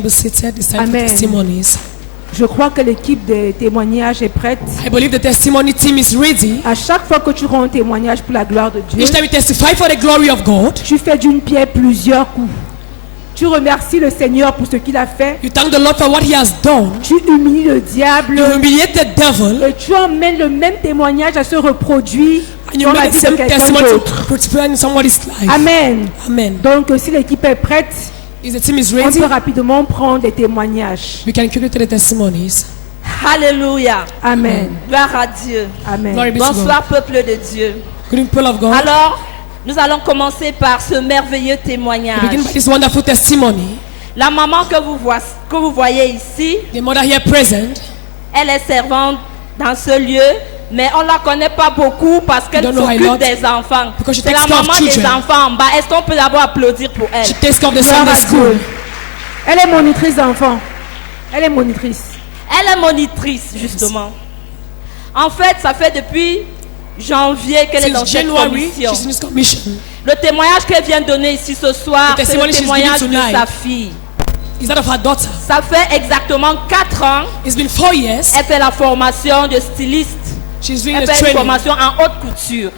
Amen. Je crois que l'équipe de témoignages est prête. I believe the testimony team is ready. À chaque fois que tu rends un témoignage pour la gloire de Dieu, Each time we testify for the glory of God, tu fais d'une pierre plusieurs coups. Tu remercies le Seigneur pour ce qu'il a fait. you thank the Lord for what He has done. Tu humilies le diable. You humiliate the devil. Et tu emmènes le même témoignage à se reproduire And you dans la make the vie de same quelqu'un testimony d'autre. to participate in somebody's life. Amen. Amen. Donc si l'équipe est prête, If the team is on ready, peut rapidement prendre des témoignages. we can quickly to the testimonies. Alléluia. Amen. Gloire à Dieu. Amen. Glory be to God. Bonsoir peuple de Dieu. Good people of God. Alors, nous allons commencer par ce merveilleux We témoignage. begin by this wonderful testimony. La maman que vous voyez ici, The mother here present, elle est servante dans ce lieu, mais on ne la connaît pas beaucoup parce qu'elle don't know her a lot, s'occupe des enfants. because she C'est la takes care of maman des children. enfants en bas. Est-ce qu'on peut d'abord applaudir pour elle? she takes care of the Gloire Sunday à school. Dieu. Elle est monitrice d'enfants. Elle est monitrice. Elle est monitrice, justement. En fait, ça fait depuis janvier qu'elle est dans Since cette January, commission. she's in this commission. Le témoignage qu'elle vient donner ici ce soir, The c'est le testimony she's témoignage giving de tonight. sa fille. Is that of her daughter? Ça fait exactement 4 ans. It's been 4 years. Elle fait la formation de styliste. She's doing Elle the fait une training formation en haute couture.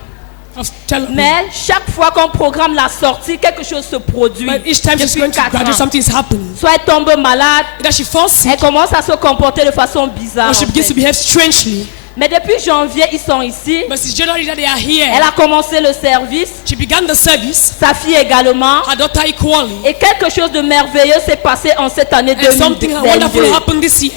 of tailoring. Mais chaque fois qu'on programme la sortie, quelque chose se produit. But each time she's Depuis going to 4 graduate, ans. something is happening. Soit elle tombe malade, Either she falls sick elle commence à se comporter de façon bizarre. or she en begins fait. to behave strangely. Mais depuis janvier, ils sont ici. But since January that they are Elle here, a commencé le service, she began the service. sa fille également. Her daughter equally. Et quelque chose de merveilleux s'est passé en cette année And something 2022. wonderful happened this year.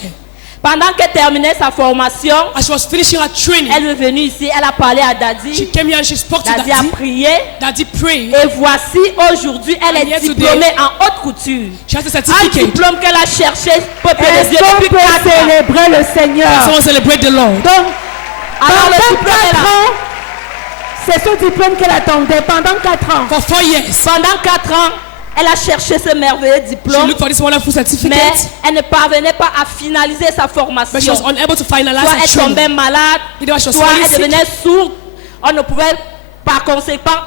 Pendant qu'elle terminait sa formation, As she was finishing her training, elle est venue ici, elle a parlé à she Daddy. came here and she spoke to Daddy a Daddy. prié. Daddy prayed. Et voici, aujourd'hui, elle And est here diplômée en haute couture. She has a Un certificate. diplôme qu'elle a cherché, peuple de Est-ce Dieu, qu'on depuis peut 4 ans. célébrer le Seigneur? Someone celebrate the Lord. Donc, Alors le pendant diplôme est 4 là. ans, c'est ce diplôme qu'elle attendait. Pendant 4 ans. For 4 years, Pendant 4 ans, elle a cherché ce merveilleux she diplôme, looked for this wonderful mais certificate, elle ne parvenait pas à finaliser sa but she was formation. unable to finalize Soit her elle tombait training. malade, Either she was soit very elle sick, devenait sourde. On ne pouvait par conséquent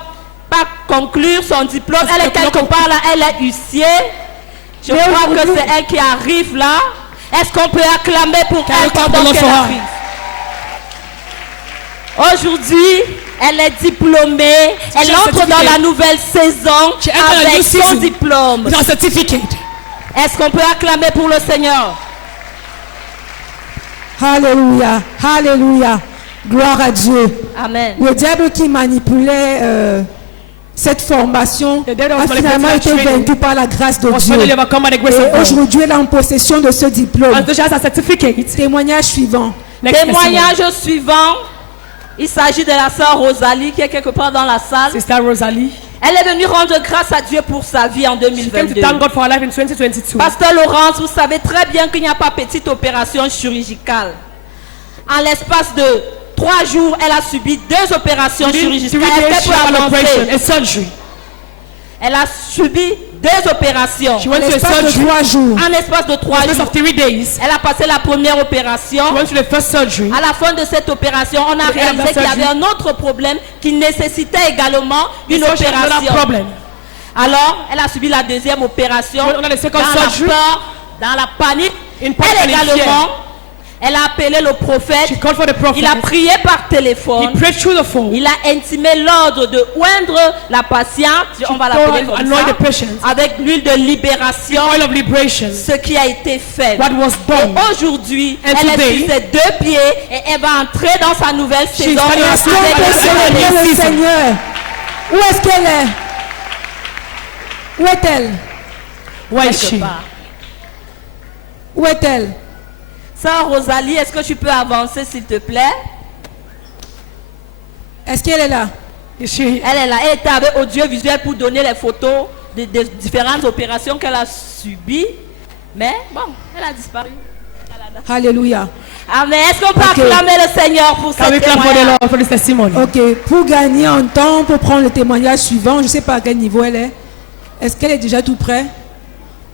pas conclure son diplôme. Parce Elle est que quelque part là, elle est huissier. Je Mais crois que aujourd'hui- c'est elle qui arrive là. Est-ce qu'on peut acclamer pour Can elle we clap pendant the Lord qu'elle for her? arrive? Aujourd'hui, elle est diplômée. Elle She has a entre dans certificate. la nouvelle saison She entered a new avec son season. diplôme. with her certificate. Est-ce qu'on peut acclamer pour le Seigneur? Alléluia. Alléluia. Gloire à Dieu. Amen. Le diable qui manipulait cette formation The devil was a finalement manipulating été her training. vaincu par la grâce de Was Dieu. finally overcome by the grace Et of God. aujourd'hui, elle est en possession de ce diplôme. And so she has a certificate. Témoignage suivant. Next testimony. Témoignage suivant. Il s'agit de la sœur Rosalie qui est quelque part dans la salle. Sister Rosalie. Elle est venue rendre grâce à Dieu pour sa vie en She came to 2022. thank God for her life in 2022. Pasteur Laurence, vous savez très bien qu'il n'y a pas petite opération chirurgicale. En l'espace de 3 jours, elle a subi 2 opérations Within 3 chirurgicales. days, Elle she peut had an operation, avancer. a surgery. Elle a subi 2 opérations. She went to a L'espace de surgery. 3 jours. En l'espace de 3 In the space jours. of 3 days, Elle a passé la première opération. she went to the first surgery. À la fin de cette opération, on a At the end of réalisé that qu'il y avait surgery, un autre problème qui nécessitait également une So she had another opération. problem. Alors, elle a subi la deuxième opération She went on the second dans la surgery. peur, dans la panique. In panic Elle and également, fear. elle a appelé le prophète. She called for the prophet. Il a prié par téléphone. He prayed through the phone. Il a intimé l'ordre de oindre la patiente, on va l'appeler told comme anoint ça, the patient. avec l'huile de libération, Oil of liberation. ce qui a été fait. What was done. Et aujourd'hui, And elle est today, sur ses 2 pieds et elle va entrer dans sa nouvelle saison. standing avec at Est-ce qu'on peut Avec célébrer la le season. Seigneur? Où est-ce qu'elle est? Où est-elle? Where is quelque she? part. Où est-elle? Sœur Rosalie, est-ce que tu peux avancer s'il te plaît? Est-ce qu'elle est là? Is she? Elle est là. Elle était avec audiovisuel pour donner les photos des différentes opérations qu'elle a subies. Mais bon, elle a disparu. Alléluia. Amen. Est-ce qu'on peut Ok. acclamer le Seigneur pour Can we cette clap for the témoignage? Lord for this testimony? Ok, pour gagner en temps, pour prendre le témoignage suivant, je ne sais pas à quel niveau elle est. Est-ce qu'elle est déjà tout près?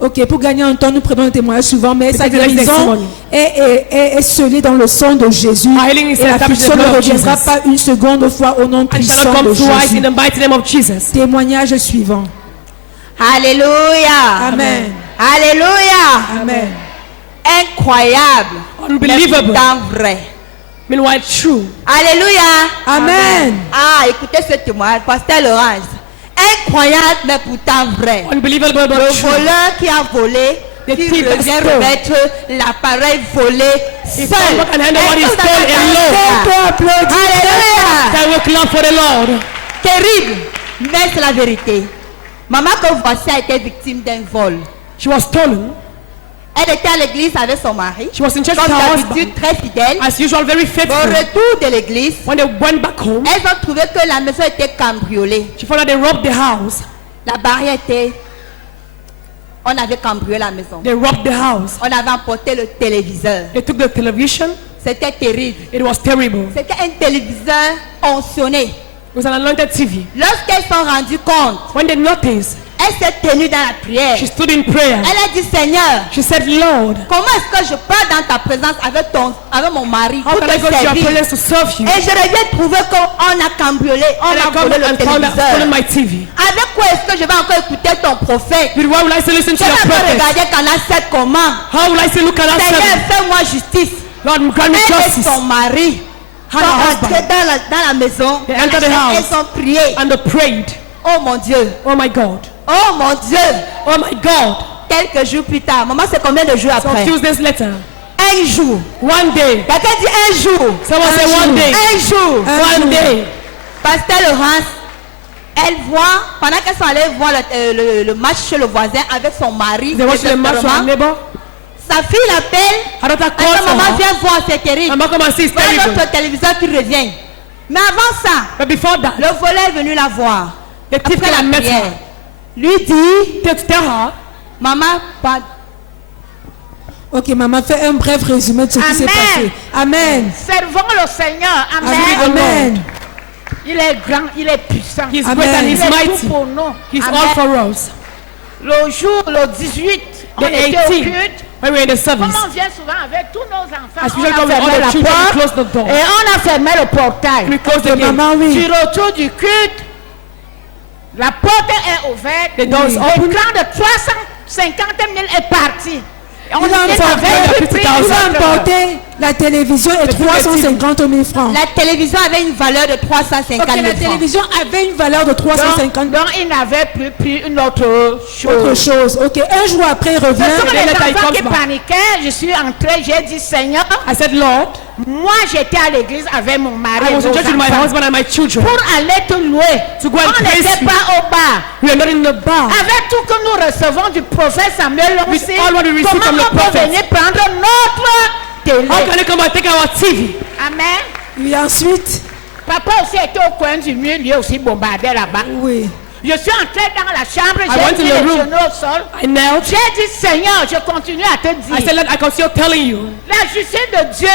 Ok, pour gagner en temps, nous prenons le témoignage suivant, mais sa Peut-être le next guérison testimony. est scellée dans le sang de Jésus. Our healing is Et la established in puissance the ne blood of reviendra Jesus. pas une seconde fois au nom And shall puissant not de come twice in Jésus. the mighty name of Jesus. Témoignage suivant. Alléluia. Amen. Alléluia. Amen. Incroyable. Unbelievable. Mais pourtant vrai. Meanwhile, true. Alléluia. Amen. Ah, écoutez ce témoignage, Pasteur Laurence. Incroyable, mais pourtant vrai. Unbelievable, Le but true. voleur qui a volé, The qui thief revient has stolen. remettre l'appareil volé He seul. come back and hand over what he Est-ce que stole vous alone. avez Peut applaudir. Alléluia. That will clap for the Lord. Terrible, mais c'est la vérité. Maman que voici a été victime d'un vol. She was stolen. Elle était à l'église avec son mari. She was in church with Comme her d'habitude, husband. très fidèle. As usual, very Au faithful. retour de l'église, When they went back home, elles ont trouvé que la maison était cambriolée. she found out they robbed the house. La barrière était... On avait cambriolé la maison. They robbed the house. On avait emporté le téléviseur. They took the television. C'était terrible. It was terrible. C'était un téléviseur oncionné. It was an anointed TV. Lorsqu'elles se sont rendues compte, When they noticed, elle s'est tenue dans la prière. she stood in prayer. Elle a dit, Seigneur, She said, Lord, comment est-ce que je pars dans ta présence avec mon mari how pour can te I go to your servir? presence to serve you? Et je reviens trouver qu'on a cambriolé, on And I a come volé le and found out stolen téléviseur. my TV. Avec quoi est-ce que je vais encore écouter ton prophète? With why will I still listen Je to your vais encore prophet? regarder Canal 7 comment? How will I still look at that Seigneur, seven? fais-moi justice. Lord, grant me Elle et justice. son mari sont Her entrés husband dans la maison. They dans la entered the chambre, house. elles ont prié. and they prayed. Oh mon Dieu. Oh my God. Oh mon Dieu. Oh my God. Quelques jours plus tard. Maman, c'est combien de jours So après? few days later, Un jour. one day, Quelqu'un dit un jour. someone say one day, Un jour. one day, Pasteur Laurence, elle voit, pendant qu'elles sont allées voir le match chez le voisin avec son mari, they watch the match with our neighbor. sa fille l'appelle. Her daughter Elle calls dit, maman, her. viens voir, c'est terrible. Maman, come and see, it's Voilà terrible. notre téléviseur qui revient. Mais avant ça, But before that, le voleur est venu la voir. the thief Après came la and met prière, her. lui dit, Tell her, maman, pas. Ok, maman, fais un bref résumé de ce qui s'est Amen. passé. Amen. Servons le Seigneur. Amen. Amen. Il est grand, il est puissant. He's Amen. great and Il he's est mighty. tout pour nous. He's Amen. all for us. Le jour, le 18, on The était au 18th, culte. when we were in the service, Comme on vient souvent avec tous nos enfants, as on usual, a come with all fermé the la children, we close porte the door. et on a fermé le portail. We close the Ok, gate. maman, oui. Du retour du culte, la porte est ouverte. The door is open. L'écran de 350 000 est parti. On Il a était emporté, avec pris il a emporté la télévision et 350 000 francs. La télévision avait une valeur de 350 Ok, 000 la francs. télévision avait une valeur de 350 000 donc il n'avait plus pris une autre chose. autre chose. Ok, un jour après, il Ce revient. sont then les later he enfants comes qui back. paniquaient. Je suis entrée, j'ai dit Seigneur, I said, Lord, moi j'étais à l'église avec mon mari I et was nos in church with my enfants. husband and my children. Pour aller te louer. To go and On praise n'était you. pas au bar. We are not in the bar. Avec tout que nous recevons du prophète Samuel With aussi, all what we receive comment from the on peut prophet. venir prendre notre télé? How can you come and take our TV? Amen. Oui, ensuite, Papa aussi était au coin du mur, lui aussi bombardait là-bas. oui. Je suis entrée dans la chambre, went j'ai to mis the les room. genoux au sol. I knelt. J'ai dit Seigneur, je continue à te I said, dire. Lord, I continue telling you. La justice de Dieu.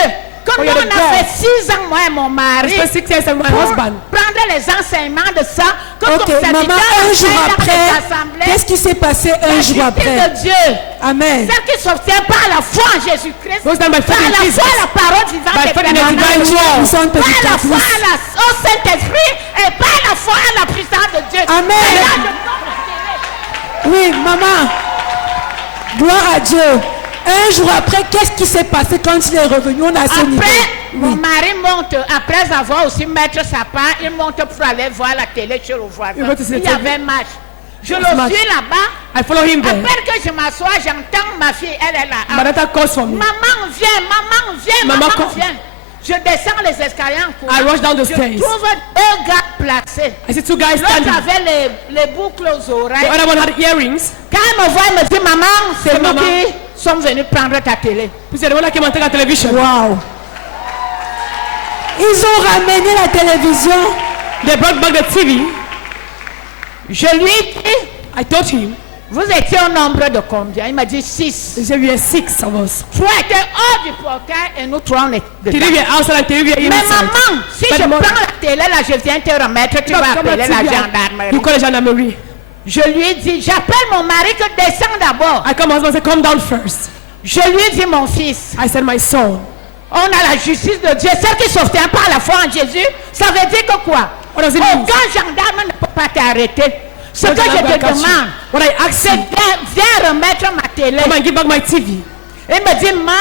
Comme Oh, nous, you're on the a God. fait 6 ans, moi et mon I mari, spent 6 years with my pour husband. prendre les enseignements de ça. Que Ok, comme maman, un jour après, qu'est-ce qui s'est passé un jour après? de Dieu. Amen. Celle qui s'obtient par la foi en Jésus-Christ, Those that by par faith in la Jesus, foi à la parole vivante by et faith in the permanente, divine word, Nous sommes par la petits foi caprices. au Saint-Esprit et par la foi à la puissance de Dieu. Amen. Et là, je tombe en télé. Oui, maman. Gloire à Dieu. Un jour après, qu'est-ce qui s'est passé quand il est revenu? On a ce niveau. Après, mon Oui. mari monte, après avoir aussi mettre sa part, il monte pour aller voir la télé chez le voisin. Il va te Il y avait match. Je le match. suis là-bas. I follow him there. Après que je m'assois, j'entends ma fille, elle est là. My daughter calls for me. Maman viens, Maman, maman come. viens. Je descends les escaliers en courant. I rush down the Je stairs. trouve 2 gars placés. I see 2 guys L'autre standing. avait les boucles aux The oreilles. other one had earrings. Quand elle me voit, elle me dit, maman, c'est C'est nous maman. qui sommes venus prendre ta télé. He said, the one that came and take our television. Wow. Ils ont ramené la télévision. They brought back the TV. Je lui dis, I told him. vous étiez au nombre de combien? Il m'a dit 6. He said, we are 6 of us. 3 étaient hors du portail et nous 3 on est dedans. TV are outside and TV are Mais inside. maman, si But je mother- prends la télé là, je viens te remettre, tu Come vas on, appeler la TV, You gendarmerie. call the gendarmerie. Je lui ai dit, j'appelle mon mari que descends d'abord. I come, my husband said, come down first. Je lui ai dit, mon fils, I said, my son. on a la justice de Dieu. Celle qui s'obtient par la foi en Jésus, ça veut dire que quoi? What does it mean? Aucun gendarme ne peut pas t'arrêter. Ce que je te demande, What I ask c'est you, viens remettre ma télé. come and give back my TV. Il me dit, ma,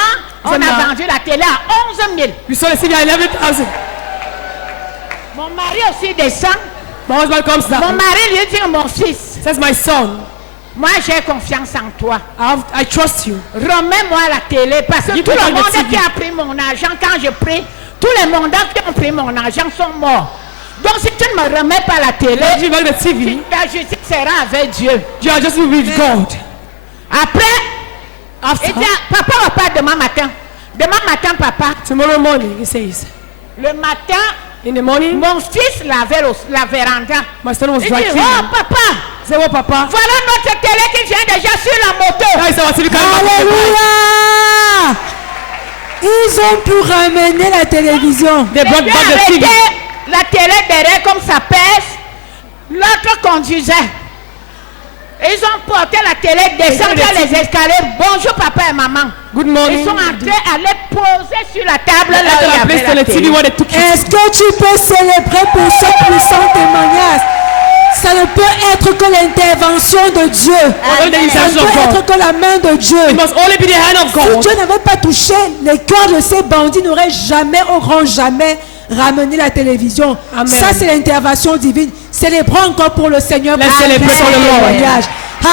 on C'est a ma. vendu la télé à 11 000. You saw the TV at 11,000. Mon mari aussi descend. My husband comes Mon down. mari lui dit, mon fils, Says, my son, moi j'ai confiance en toi. I trust you. Remets-moi la télé parce que Give tout me le back the monde TV. qui a pris mon argent, quand je prie, tous les mandats qui ont pris mon argent sont morts. Donc si tu ne me remets pas la télé, Don't give back the TV. ta justice sera avec Dieu. You are just with God. Après, After, il dit, papa va pas demain matin. Demain matin, papa. tomorrow morning, he says, Le matin, in the morning, mon fils lavait la véranda. my son was Il dry dit, cleaning. oh papa, Say, what, Papa? voilà notre télé qui vient déjà sur la moto. That is our TV coming back. Alléluia. Ils ont pu ramener la télévision. They brought J'ai back the arrêté TV. la télé derrière comme ça pèse. L'autre conduisait. Ils ont porté la télé, descendu les escaliers. Bonjour papa et maman. Good Ils morning. sont entrés à les poser sur la table. Là, After où il y I avait placed la the TV télé. where they took it. Est-ce que tu peux célébrer pour ce puissant témoignage? Ça ne peut être que l'intervention de Dieu. Only the Ça ne intervention of peut God. être que la main de Dieu. It must only be the hand of Si God. Dieu n'avait pas touché les cœurs de ces bandits, n'aurait jamais, au grand jamais, ramené la télévision. Amen. Ça, c'est l'intervention divine. Célébrons encore pour le Seigneur. Let's pour celebrate ce for the Lord. témoignage.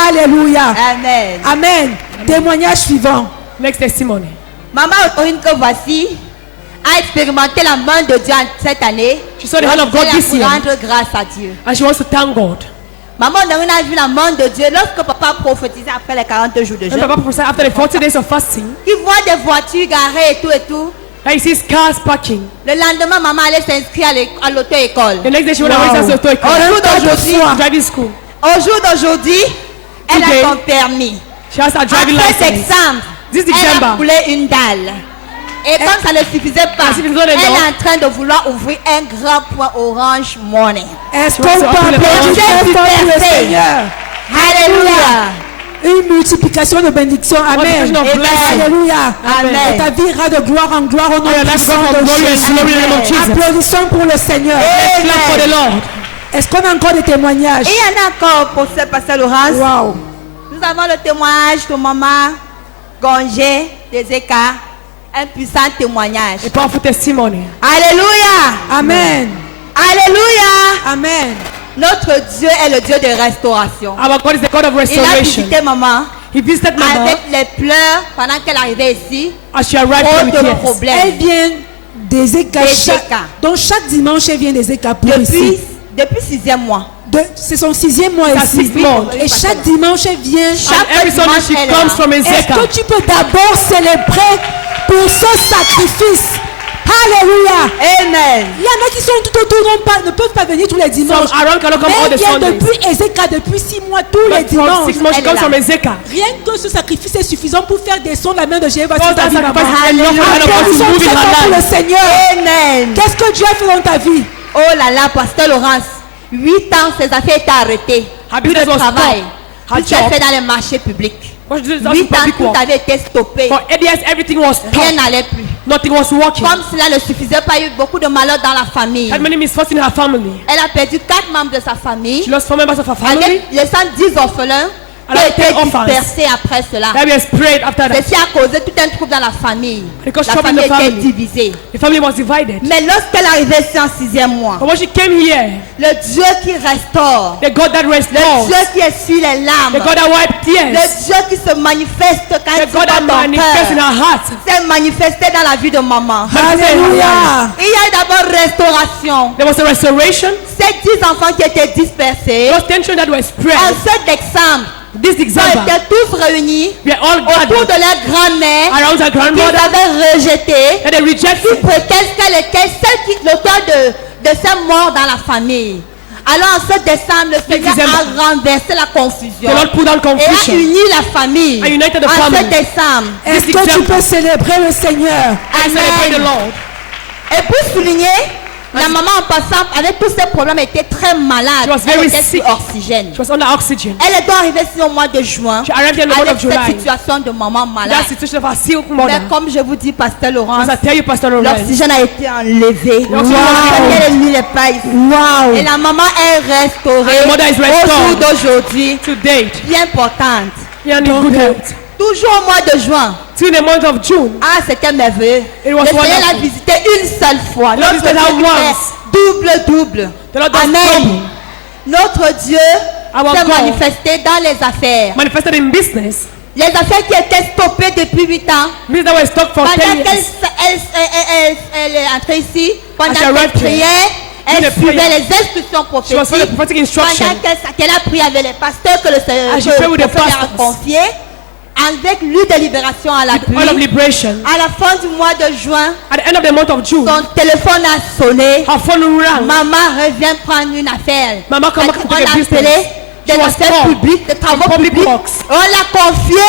Alléluia. Amen. Amen. Témoignage suivant. Next testimony. Maman Aurine que voici a expérimenté la main de Dieu cette année. She saw the hand of God Elle a this pour year. rendre grâce à Dieu. And she wants to thank God. Maman Aurine a vu la main de Dieu lorsque papa prophétisait après les 40 jours de And jeûne. Papa prophesied after the 40 days of fasting, Il voit des voitures garées et tout. that he sees cars parking. Le lendemain, maman allait s'inscrire à l'auto-école. The next day she went to Wow. register to Au jour d'aujourd'hui, driving school. au jour d'aujourd'hui, elle Today, a son permis. She has her driving Après cet license. examen, This elle a December. coulé une dalle. Et comme ça ne suffisait pas, As if it's not elle enough. est en train de vouloir ouvrir un grand point Orange Money. Est-ce Tu qu'on vois, peut c'est un peu le applaudir Dieu très fort pour le parfait. Seigneur? Alléluia. Une multiplication de bénédictions. Amen. Multiplication of Amen. blessing. Alléluia. Amen. Et ta vie ira de gloire en gloire au nom Your life puissant goes from de glory and Jésus. glory in the name of Jesus. Applaudissons pour le Seigneur. Let's clap for the Lord. Est-ce qu'on a encore des témoignages? Et il y en a encore pour ce pasteur Laurence. Wow. Nous avons le témoignage de maman Gongé des Écarts. Un puissant témoignage. A powerful testimony. Alléluia. Amen. Alléluia. Amen. Notre Dieu est le Dieu de restauration. Our God is the God of Il a restoration. visité maman He visited Mama avec les pleurs pendant qu'elle arrivait ici. as she arrived here with Autre tears. problème. Elle vient des écarts. Des écarts. Donc chaque dimanche, elle vient des écarts pour ici. Depuis 6e mois. C'est son 6e mois It's her ici. 6th month. Et chaque dimanche, elle vient. And every Sunday she dimanche, elle est comes là. from Est-ce Ezekah. que tu peux d'abord célébrer pour ce sacrifice? Alléluia. Amen. Il y en a qui sont tout autour, ne peuvent pas venir tous les dimanches. Some around cannot come Mais all elle the vient Sundays. depuis Ezekah, depuis 6 mois, tous les But from dimanches. 6 months she Elle comes est from là. Ezekah. Rien que ce sacrifice est suffisant pour faire descendre la main de Jéhovah God sur ta that vie, maman. sacrifice is enough for the hand of God to Applaudissons move in très fort her pour le life. Seigneur. Amen. Qu'est-ce que Dieu a fait dans ta vie? Oh là là, pasteur Laurence. 8 ans, ses affaires étaient arrêtées. Her Tout business le was travail. stopped. Tout Her ce qu'elle job. fait dans les marchés publics. What she did is 8 also ans, public tout work. avait été stoppé. For 8 years, everything was Rien stopped. n'allait plus. Nothing was working. Comme cela ne suffisait pas, il y a eu beaucoup de malheur dans la famille. Had many misfortunes in her family. Elle a perdu 4 membres de sa famille. She lost 4 members of her family. Avec laissant 10 orphelins qui Elle a ont été 10 orphans. dispersés après cela. That was prayed after that. Ceci a causé tout un trouble dans la famille. Because La trouble in famille the était family. divisée. The family was divided. Mais lorsqu'elle arrivait ici en 6e mois, But when she came here, le Dieu qui restaure, the God that le restores, Dieu qui essuie les larmes, the God that wiped le tears, Dieu qui se manifeste quand the il God that dans ton manifests in cœur, her heart. s'est manifesté dans la vie de maman. Alléluia. Il y a eu d'abord restauration. There was a restoration. Ces 10 enfants qui étaient dispersés, Those tensions that were en spread. ce décembre, This ils December, étaient tous réunis we are all autour gathered de leur grand-mère around her qu'ils grandmother avaient rejetée. and they rejected. Qu'elle était celle qui, l'auteur de ces morts dans la famille. Alors en ce décembre, le Seigneur December. a renversé la confusion The Lord put down et a confusion. uni la famille. And united the En ce family. décembre. Est-ce que tu peux célébrer le Seigneur? And celebrate the Amen. Lord. Et pour souligner, La maman en passant avec tous ces problèmes était très malade. She was Elle very était sick. sous oxygène. She was under oxygen. Elle doit arriver ici au mois de juin She arrived here in the month avec of cette July. situation de maman malade. That situation of our sick Mais mother. comme je vous dis, Pasteur Laurence, As I tell you, Pastor Lawrence, l'oxygène a été enlevé. Wow. Elle n'est pas ici. Wow. Et la maman est restaurée And the mother is au restored. jour d'aujourd'hui. to date, Bien importante. we are in Donc, good health. Toujours au mois de juin. Till the month of June, Ah, c'était merveilleux. It was Le Seigneur l'a wonderful. visité une seule fois. The Lord visited her Dieu once. fait double. The Lord does Amen. double. Notre Dieu Our s'est God manifesté dans les affaires. manifested in business. Les affaires qui étaient stoppées depuis 8 ans. Means that were stuck for Pendant 10 qu'elle years. elle est entrée ici, pendant As she qu'elle arrived here, priait, elle in the suivait prayer, les instructions She was following prophétiques. prophetic instruction. Pendant qu'elle a prié avec les pasteurs que le Seigneur As she prayed with the prophète a pastors. confié, avec l'huile de libération à la pluie. All of liberation. À la fin du mois de juin, At the end of the month of June, son téléphone a sonné. her phone rang. Maman revient prendre une affaire. Maman come back Parce to qu'on take a l'a business. appelé des She was affaires called publiques, des travaux public publics. works. On l'a confié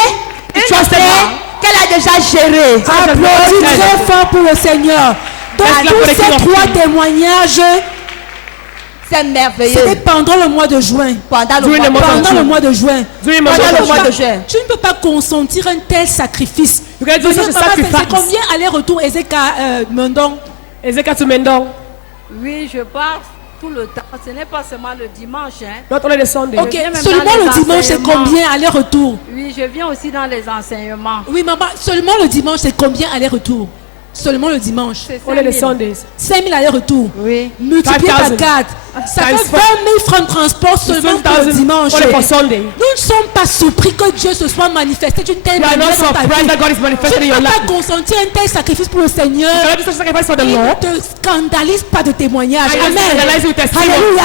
une trusted affaire qu'elle a déjà gérée. Applaudis très fort pour le Seigneur. Dans Let's clap tous for the King ces of trois Kings. témoignages, C'est merveilleux. c'était pendant le mois de juin. Pendant le During the mois month of de Pendant June. le mois de juin. During the month Pendant of le mois June. de juin. Tu ne peux pas consentir un tel sacrifice. You can do Parce que such a maman, c'est sacrifice. combien aller-retour Ezeka Mendon? Ezekiel to Mendon, Oui, je pars tout le temps. Ce n'est pas seulement le dimanche. Hein. not only the Sunday. Ok, viens même seulement dans les le dimanche, c'est enseignements. combien aller-retour? Oui, je viens aussi dans les enseignements. Oui, maman, seulement le dimanche, c'est combien aller-retour? Seulement le dimanche. C'est Only the 5 000. Sundays. 5 000 aller-retour. Oui. Multiplié par 5,000. 4. Ça fait Times 20 000 francs de transport seulement pour le 12,000 dimanche. only for Sunday. Nous ne sommes pas surpris que Dieu se soit manifesté d'une telle You are manière not dans ta surprised vie. that God is manifested in Tu your ne peux life. pas consentir un tel sacrifice pour le Seigneur. You cannot do such a sacrifice for the Il ne Lord. te scandalise pas de témoignage. I don't scandalize you with Amen. testimony. Alléluia.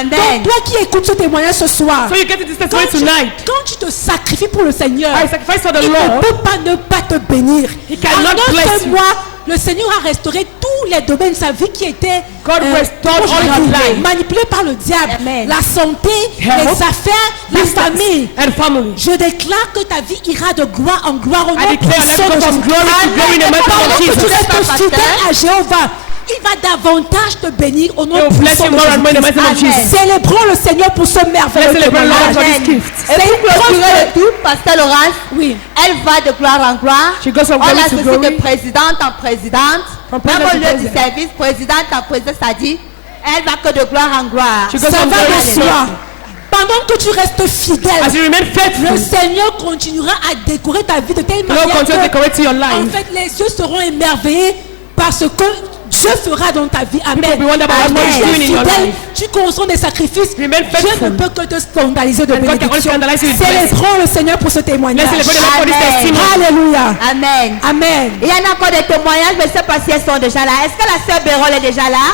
Amen. Donc toi qui écoutes ce témoignage ce soir, So you get to this quand testimony tonight. quand tu te sacrifies pour le Seigneur, I sacrifice for the il ne Lord. peut pas ne pas te bénir. He cannot En bless un seul you. mois, le Seigneur a restauré tous les domaines de sa vie qui étaient God restored all his life. manipulés par le diable. Amen. La santé, Health, les affaires, la famille. And family. Je déclare que ta vie ira de gloire en gloire au nom I declare life puissant de goes from Jésus. glory to glory in the mighty name Pendant of que tu Jesus. restes fidèle à Jéhovah, il va davantage te bénir au nom He will bless puissant you de more and more in the mighty name of Jésus. Jesus. Célébrons le Seigneur pour ce merveilleux Let's celebrate témoignage. Lord for Amen. this gift. Et pour clôturer le tout, Pasteur Laurence, Oui. elle va de gloire en gloire. She goes from On glory l'a to ceci glory. de présidente en présidente. From Même president au to lieu du president. service, présidente en présidente, ça dit, elle va que de gloire en gloire. She goes Ça from va glory de to soi. glory. Pendant que tu restes fidèle, As you remain le faithful, Seigneur continuera à décorer ta vie de telle the Lord manière continue to que, decorate your en life. fait, les yeux seront émerveillés parce que Dieu fera dans ta vie. Amen. People will wonder about what God is Tu es doing in your fidèle, life. tu consommes des sacrifices. Remain Dieu faithful. ne peut que te scandaliser de And God can only bénédiction. scandalize you with blessing. Célébrons le Seigneur pour ce témoignage. Let's celebrate the Lord for this Amen. testimony. Alléluia. Amen. Amen. Il y en a encore des témoignages, mais je ne sais pas si elles sont déjà là. Est-ce que la sœur Bérol est déjà là?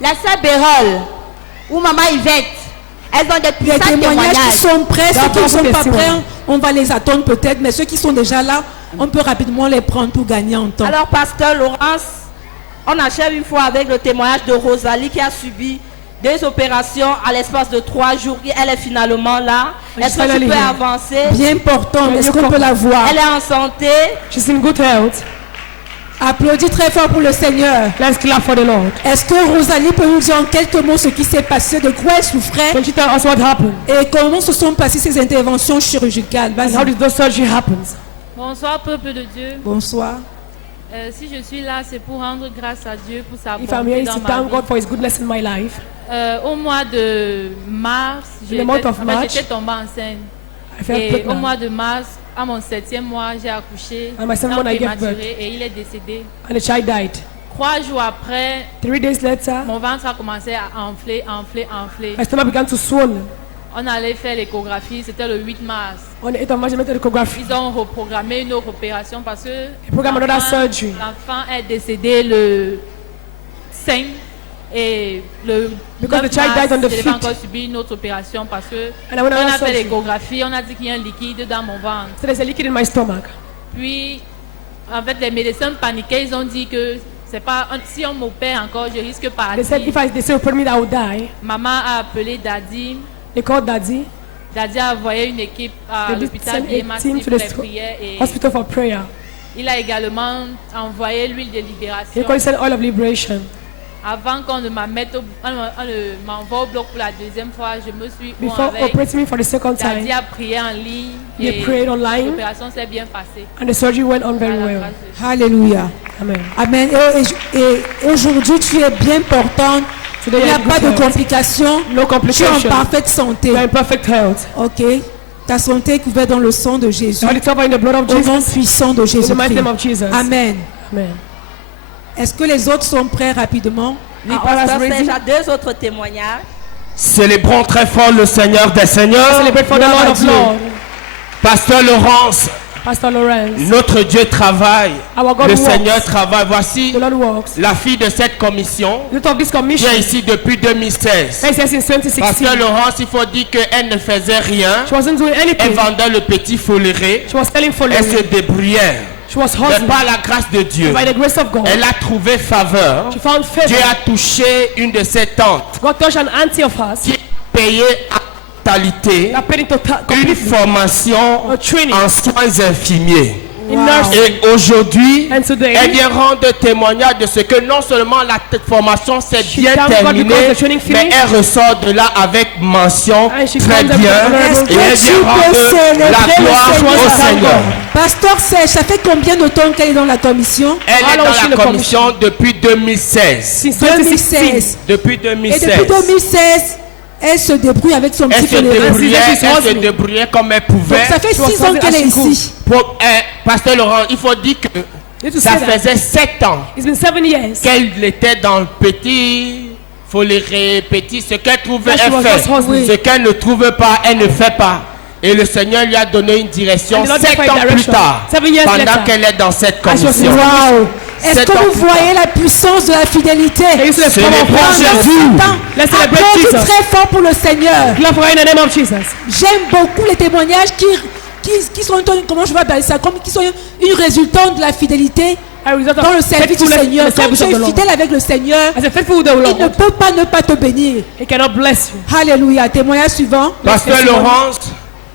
La sœur Bérol ou maman Yvette, elles ont des Les puissants témoignages qui témoignages. sont prêts, ceux qui ne sont pas Testimony. prêts, on va les attendre peut-être, mais ceux qui sont déjà là, on peut rapidement les prendre pour gagner en temps. Alors, Pasteur Laurence, on achève une fois avec le témoignage de Rosalie qui a subi des opérations à l'espace de 3 jours et elle est finalement là. Est-ce que tu finally peux here. avancer? Bien important, est-ce qu'on peut la voir? Elle est en santé. She's in good health. Applaudis très fort pour le Seigneur. Let's clap for the Lord. Est-ce que Rosalie peut nous dire en quelques mots ce qui s'est passé, de quoi elle souffrait Can you tell us what happened? et comment se sont passées ces interventions chirurgicales? And how Vas-y. did those surgery happens? Bonsoir peuple de Dieu. Bonsoir. Si je suis là, c'est pour rendre grâce à Dieu pour sa If I'm bonté here, it's dans to ma thank vie. God for His goodness in my life. Au mois de mars, the month of March, j'étais tombée enceinte. I felt Et au pregnant. mois de mars, à mon 7e mois, j'ai accouché. And my son, when I gave birth. prématuré et il est décédé. And the child died. 3 jours après, 3 days later, mon ventre a commencé à enfler. my stomach began to swell. On allait faire l'échographie, c'était le 8 mars. On the 8th of March, I went to the echography. Ils ont reprogrammé une autre opération parce que program another surgery. l'enfant est décédé le 5 et le Because 9 the child mars, died on the je devais 5th. encore subir une autre opération parce que And I went on on a a fait surgery. l'échographie, on a dit qu'il y a un liquide dans mon ventre. So there's a liquid in my stomach. Puis, en fait, les médecins paniquaient, ils ont dit que c'est pas si on m'opère encore, je risque pas. They said if they say open me, I will die. Maman a appelé Daddy. They called Daddy. Daddy a envoyé une équipe à They did l'hôpital send a Guillemard team pour to les the prières et hospital for prayer. il a également envoyé l'huile de He libération. called it oil of liberation. Avant qu'on ne m'envoie au bloc pour la deuxième fois, je me suis Before operating me for the second time, Daddy a prié en ligne he et prayed online l'opération s'est bien passée. and the surgery went on very À la well. grâce de Dieu. Alléluia. Amen. Amen. Et aujourd'hui, tu es bien portante. Il n'y a pas de complications. No Tu es en complications. parfaite santé. You are in perfect health. Ok. Ta santé est couverte dans le sang de Jésus. You are covered in the blood of Au nom Jesus. puissant de In the mighty Jésus-Christ. name of Jesus. Amen. Amen. Est-ce que les autres sont prêts rapidement? Ah, Pasteur Serge a 2 autres témoignages. Célébrons très fort le Seigneur des Seigneurs. Celebrate for the Gloire Lord à of Dieu. Lords. Pasteur Laurence, Pastor Lawrence. notre Dieu travaille. Our God Le works. Seigneur travaille. Voici The Lord works. la fille de cette commission The of this qui commission est ici depuis 2016. is since 2016. Pasteur Laurence, il faut dire qu'elle ne faisait rien. She wasn't doing Elle anything. vendait le petit foléré. She was selling for Elle se débrouillait. She was Mais hustling. par la grâce de Dieu, By the grace of God, elle a trouvé faveur. she found Dieu favor. a touché une de ses tantes God touched an auntie of hers. qui a payé en totalité That paid into une completely formation a training en soins infirmiers. in nursing. Et aujourd'hui, And today, elle vient rendre témoignage de ce que non seulement la formation s'est She bien thank God terminée, because the training mais finished. elle ressort de là avec mention And she très comes up bien. with Est-ce Et elle que tu vient peux rendre célébrer la le gloire Seigneur? au Seigneur. Pasteur Serge, ça fait combien de temps qu'elle est dans la commission? Elle est How long is she in dans the la commission depuis 2016. Since 2016. 2016. Depuis Et 2016. depuis 2016, elle se débrouille avec son Elle petit se débrouillait, foléré. elle se débrouillait comme elle pouvait. Donc ça fait She was 6 ans qu'elle est hustling as she ici. Pasteur Laurent, il faut dire que You need to ça say that. faisait 7 ans It's been 7 years. qu'elle était dans le petit foléré, petit, ce qu'elle trouvait, That she elle was fait. just hustling. Ce qu'elle ne trouve pas, elle ne fait pas. Et le Seigneur lui a donné une direction And the Lord 7 gave her ans a plus direction. tard, 7 years pendant later. qu'elle est dans cette As she was commission. Waouh! Est-ce 7 que ans vous plus voyez la puissance de la fidélité? Can you see the C'est power les of bons God? Jésus. Let's celebrate Applaudis Jesus. très fort pour le Seigneur. Clap for her in the name of Jesus. J'aime beaucoup les témoignages qui sont, comment je vais appeler ça, qui sont une résultante de la fidélité A result of dans le service du faithfulness in Seigneur. the Quand service tu of the es Lord. fidèle avec le Seigneur, As a faithful with the il ne Lord, peut pas ne pas te bénir. He cannot bless you. Alléluia. Témoignage suivant. Pasteur Laurence,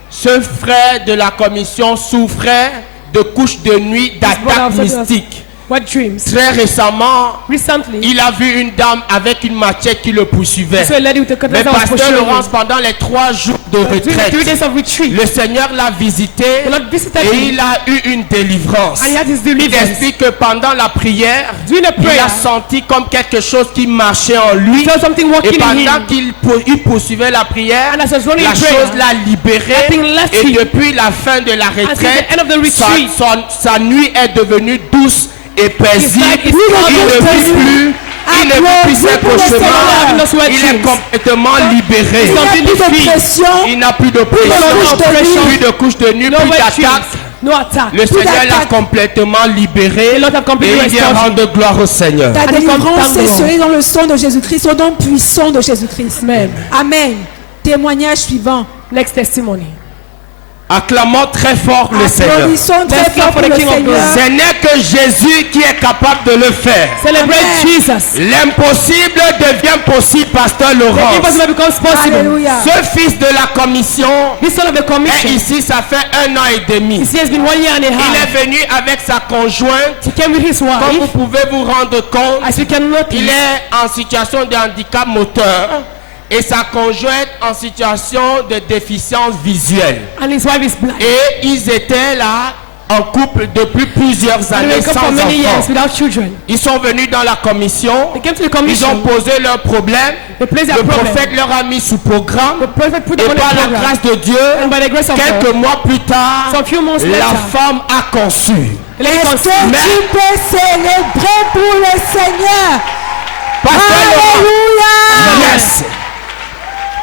ce frère de la commission souffrait de couches de nuit d'attaques mystiques. What dreams? Très récemment, Recently, il a vu une dame avec une machette qui le poursuivait. so a lady with a Mais cutlass that was Pasteur pursuing Laurence, him. pendant les 3 jours de During the 3 retraite, days of retreat, le Seigneur l'a visité the Lord visited et him il a eu une délivrance. and he had his Il deliverance. explique que pendant la prière, During the il prayer, a senti comme quelque chose qui marchait en lui. he felt something Et working in pendant him. qu'il poursuivait la prière, And as he was running la in prayer, chose l'a libéré. nothing left Et him. depuis la fin de la retraite, the end of the retreat, sa nuit est devenue douce et paisible. His life is Il ne vit paisible. plus. Il ne vit plus ses Applaudis pour le cauchemars. Seigneur. Il est complètement libéré. Il n'y a plus de pression. Il n'a plus de couches de pression, nuit. plus de couches de nuit, No plus wet d'attaques. dreams, no attack. Le Seigneur l'a d'attaque. complètement libéré. The Lord have Et completely il vient restored him. rendre gloire au Seigneur. Ta And délivrance come est down, scellée dans le sang de Jésus-Christ, au nom puissant de Jésus-Christ. Amen. Amen. Témoignage suivant. Next testimony. Acclamons très fort le Seigneur. Applaudissons très Let's clap fort for pour the le King of Seigneur. Glory. Ce n'est que Jésus qui est capable de le faire. Celebrate Amen. Jesus. L'impossible devient possible, Pasteur The Laurent. impossible becomes possible. Alléluia. Ce fils de la commission This son of the est commission. ici, ça fait 1 an et demi. He has been 1 year and a Il half. est venu avec sa conjointe. He came with his Comme vous wife. pouvez vous rendre compte, As you can notice, il est en situation de handicap moteur et sa conjointe en situation de déficience visuelle. and his wife is blind. Et ils étaient là en couple depuis plusieurs And années they sans come for many years enfants. without children. Ils sont venus dans la commission. They came to the Ils ont commission. posé leurs problèmes. They placed Le their problem. prophète leur a mis sous programme. The prophet put Et them on the par la program. grâce de Dieu, And by the grace of quelques God, mois plus tard, some few months la later, femme a conçu. the lady Est-ce que conceived. tu peux célébrer pour le Seigneur? Pasteur Laurent, Alléluia. yes.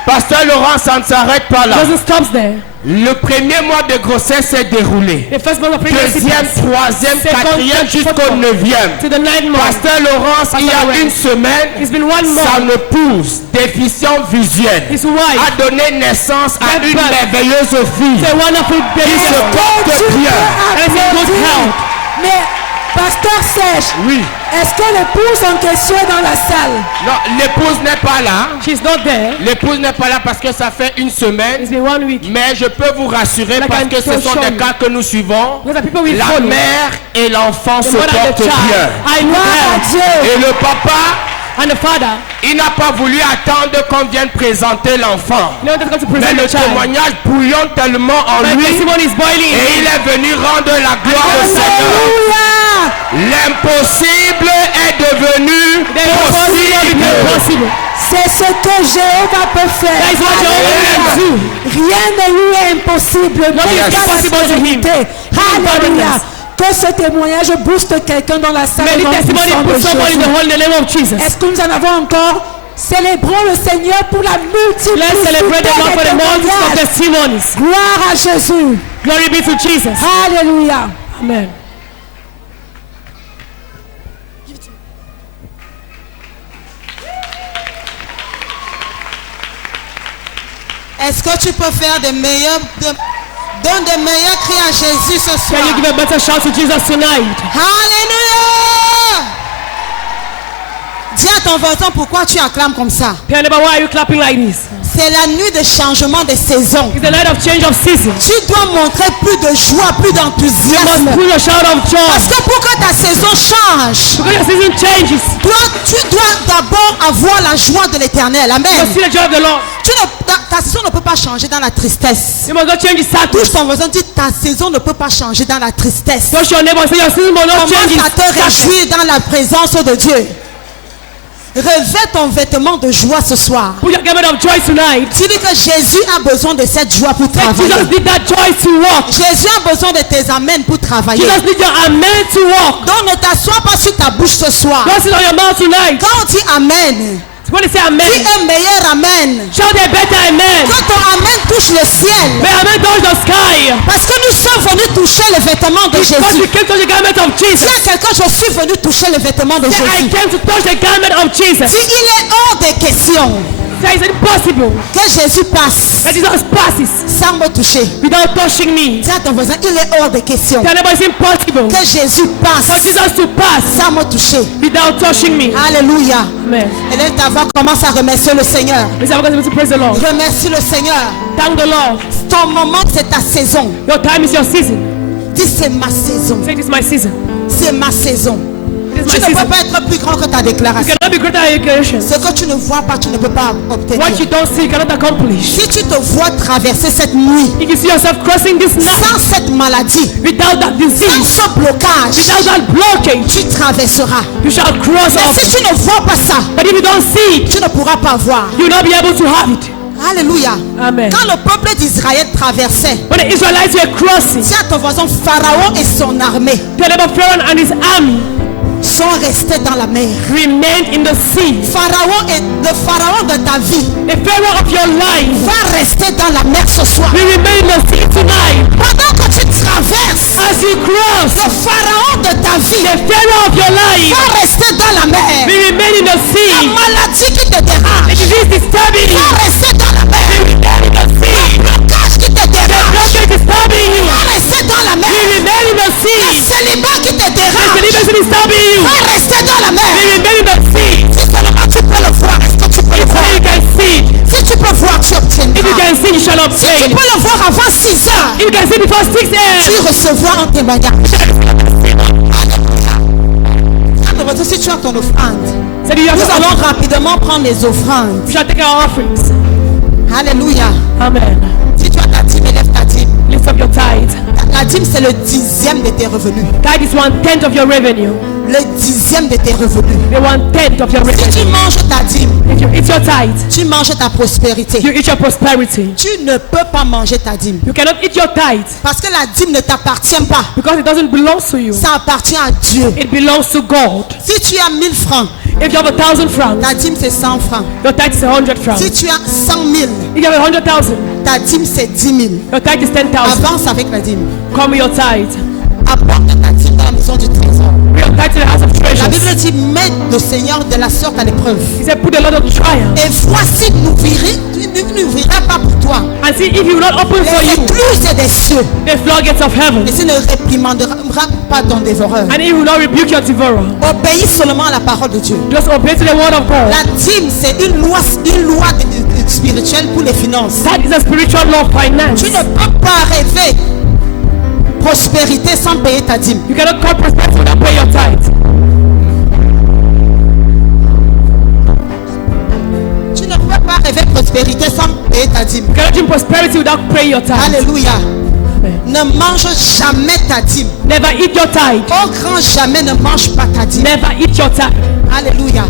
Pasteur Laurent, ça ne s'arrête pas là. Doesn't stop there. Le premier mois de grossesse s'est déroulé. The first month of pregnancy Deuxième, passed. troisième, Second, quatrième third, jusqu'au fourth month. 9e. To the 9th month. Pasteur Laurence, il y a Laurence. une semaine, It's been 1 month. son épouse, déficient visuel, His wife a donné naissance à Gave une birth. merveilleuse fille. is a wonderful baby. Il se Que porte tu bien. peux And it's in good applaudir. health. Mais, Pasteur Serge, Oui. est-ce que l'épouse en question est dans la salle? Non, l'épouse n'est pas là. She's not there. L'épouse n'est pas là parce que ça fait une semaine. It's been 1 week. Mais je peux vous rassurer Like parce I'm que ce so sont des sure. cas que nous suivons. Because the people will La follow. mère et l'enfant The se mother and portent the child. bien. I know Gloire à her. Dieu. Et le papa And the father, il n'a pas voulu attendre qu'on vienne présenter l'enfant. he wanted to come to Mais present le the child. témoignage bouillonne tellement en But lui testimony is boiling. et il est venu rendre la gloire au Seigneur. L'impossible est devenu possible. C'est ce que Jéhovah peut faire. That is what Jehovah can do. Rien ne lui est impossible. Nothing is impossible to him. Alléluia. Que ce témoignage booste quelqu'un dans la salle. May au nom the testimony puissant de put someone in the Jésus. hole in the name of Jesus. Est-ce que nous en avons encore? Célébrons le Seigneur pour la multiplicité Let's celebrate the Lord for the multitude of témoignages. testimonies. Gloire à Jésus. Glory be to Jesus. Alléluia. Amen. Est-ce que tu peux faire des meilleurs, donne des meilleurs cris à Jésus ce soir? Can you give a better shout to Jesus tonight? Alléluia! Dis à ton voisin pourquoi tu acclames comme ça. Tell them, why are you clapping like this? C'est la nuit de changement des saisons. It's the night of change of season. Tu dois montrer plus de joie, plus You d'enthousiasme. must pull a shout of joy. Parce que pour que ta saison change, Because your season changes. tu dois d'abord avoir la joie de l'Éternel. You Amen. must see the joy of the Lord. Ta saison ne peut pas changer dans la tristesse. You must not change the Touche sadness. ton voisin, dis ta saison ne peut pas changer dans la tristesse. Touch your neighbor and say your season will not change Commence à te in sadness. réjouir dans la présence de Dieu. Revêt ton vêtement de joie ce soir. Put your garment of joy tonight. Dis-lui que Jésus a besoin de cette joie pour That travailler. Jesus need that joy to walk. Jésus a besoin de tes amens pour travailler. Jesus need your amen to walk. Donc ne t'assois pas sur ta bouche ce soir. Don't sit on your mouth tonight. Quand on dit amen, When they say amen, dis un meilleur amen. shout a better amen. Que ton amen touche le ciel. May amen touch the sky. Parce que nous sommes venus toucher le vêtement de Because we Jésus. came to the garment of Dis Jesus. à quelqu'un, je suis venu toucher le vêtement de Say, I Jésus. came to touch the garment of Jesus. Si il est hors des questions Say, it's impossible que Jésus passe that Jesus passes sans me toucher. without touching me. Dis à ton voisin, il est hors des questions Tell them it's impossible que Jésus for passe Jesus to pass sans me toucher. without touching me. Alléluia. Amen. Élève ta voix, commence à remercier le Seigneur. Let's have a go to praise the Lord. Remercie le Seigneur. Thank the Lord. Ton moment, c'est ta saison. Your time is your season. Dis, c'est ma saison. Say, this is my season. C'est ma saison. It is Tu my ne peux season. pas être plus grand que ta You déclaration. cannot be greater than your declaration. Ce que tu ne vois pas, tu ne peux pas obtenir. What you don't see, you cannot accomplish. Si tu te vois traverser cette nuit If you see yourself crossing this night sans cette maladie, without that sans disease, ce blocage, without that blockage, tu traverseras. you shall cross Mais over. si tu ne vois pas ça, But if you don't see it, tu ne pourras pas voir. you will not be able to have it. Alléluia. Amen. Quand le peuple d'Israël traversait, When the Israelites were crossing, dis à ton voisin, Pharaon et son armée the neighbor Pharaoh and his army sont restés dans la mer. remained in the sea. Pharaon et le pharaon de ta vie The Pharaoh of your life va rester dans la mer ce soir. will remain in the sea tonight. Pendant que tu traverses, As you cross, le pharaon de ta vie the Pharaoh of your life va rester dans la mer. will remain in the La sea. maladie qui te The dérange disease disturbing you va rester dans la mer. will remain in the sea. Le blocage qui te The dérange blockage disturbing you va rester dans la mer. will remain in the Le sea. célibat qui te The dérange celibacy disturbing you va rester dans la will mer. remain in the sea. Si seulement tu peux le voir, est-ce que tu peux le So voir? you can see it. Si tu peux voir, tu If you obtiendras. can see, you shall Si tu obtain. peux le voir avant 6 heures, If you can see before 6 a.m., tu recevras un témoignage. Si tu as ton offrande, so you have nous to allons rapidement prendre les offrandes. we shall take our offerings. Alléluia. Amen. Si tu as ta dîme, élève ta dîme. Lift up your tithe. La dîme, c'est le 10e de tes revenus. Tithe is 1/10 of your revenue. Le 10e de tes revenus. The 1/10 of your Si revenue. tu manges ta dîme, If you eat your tithe, tu manges ta prospérité. you eat your prosperity. Tu ne peux pas manger ta dîme. You cannot eat your tithe Parce que la dîme ne t'appartient pas. because it doesn't belong to you. Ça appartient à Dieu. It belongs to God. Si tu as 1000 francs, If you have 1,000 francs, ta dîme c'est 100 francs. your tithe is 100 francs. Si tu as 100 000, If you have 100,000, ta dîme c'est 10 000. your tithe is 10,000. Avance avec la dîme. Come with your tithe. Apporte ta dîme dans la maison du trésor. Bring your tithe to the house of La treasures. Bible dit, mets le Seigneur de la sorte à l'épreuve. He said, put the Lord on trial Et voici, tu n'ouvriras pas pour toi and see if he will not open for les you écluses des cieux. the floodgates of heaven, Et s'il ne réprimandera pas ton dévoreur. and he will not rebuke your devourer. Obéis seulement à la parole de Dieu. Just obey to the word of God. La dîme, c'est une loi spirituelle pour les finances. That is a spiritual law of finance. Tu ne peux pas rêver prospérité sans payer ta dîme. You cannot call prosperity without paying your tithe. pas rêver prospérité sans payer ta dîme. You cannot dream prosperity without praying your tithe. Alléluia. Amen. Ne mange jamais ta dîme. Never eat your tithe. Au grand jamais ne mange pas ta dîme. Never eat your tithe. Alléluia.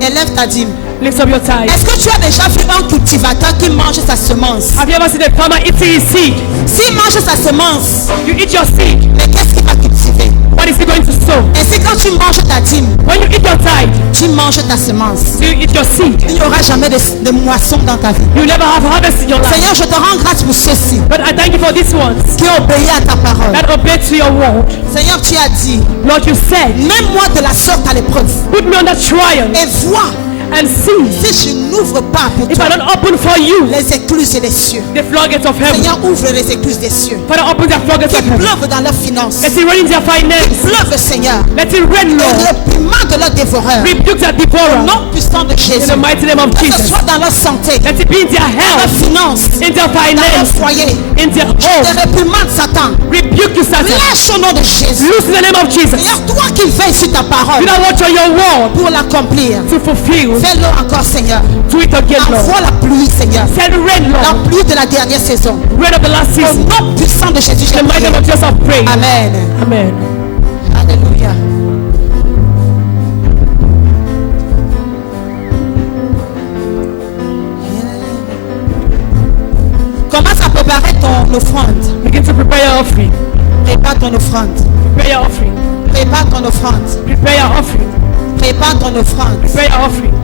Élève ta dîme. Lift up your tithe. Est-ce que tu as déjà vu un cultivateur qui mange sa semence? Have you ever seen a farmer eating his seed? S'il mange sa semence, You eat your seed. mais qu'est-ce qu'il va cultiver? What is he going to sow? Et si quand tu manges ta dîme, When you eat your tithe, tu manges ta semence, you eat your seed. il n'y aura jamais de moisson dans ta vie. You never have harvest in your life. Seigneur, je te rends grâce pour ceux-ci But I thank you for these ones qui obéissent à ta parole. that obey to your word. Seigneur, tu as dit, Lord, you said, mets-moi de la sorte à l'épreuve put me on the trial et vois and see si je n'ouvre pas pour if toi I don't open for you les écluses des cieux. the floodgates of heaven. Seigneur, ouvre les écluses des cieux. Father, open the floodgates Qu'il of heaven. pleuve dans leurs finances. Let it rain in their finance. Pleuve, Seigneur. Let it rain, Et Lord. réprimand de leurs dévoreurs. Rebuke that devourer. Au nom puissant de In Jésus. the mighty name of Que ce Jesus. soit dans leur santé, Let it be in their dans leurs health, finances, in their dans leur finance, foyer. in their Je home. réprimande Satan. Rebuke you, Satan. Lâche au nom de Jésus. Loose in the name of Jesus. Seigneur, toi qui veilles sur ta parole You know watch on your word pour l'accomplir. to fulfill. Fais-le encore, Seigneur. Do it again, Lord. Envoie la pluie, Seigneur. Send rain, La Lord. pluie de la dernière saison. Rain of the last Au season. nom puissant de Jésus, In the mighty name of Jesus, I pray. Amen. Amen. Alléluia. Commence à préparer ton offrande. Begin to prepare your offering. Prépare ton offrande. Prepare your offering. Prépare ton offrande. Prepare your offering. Prépare ton offrande. Prepare your offering.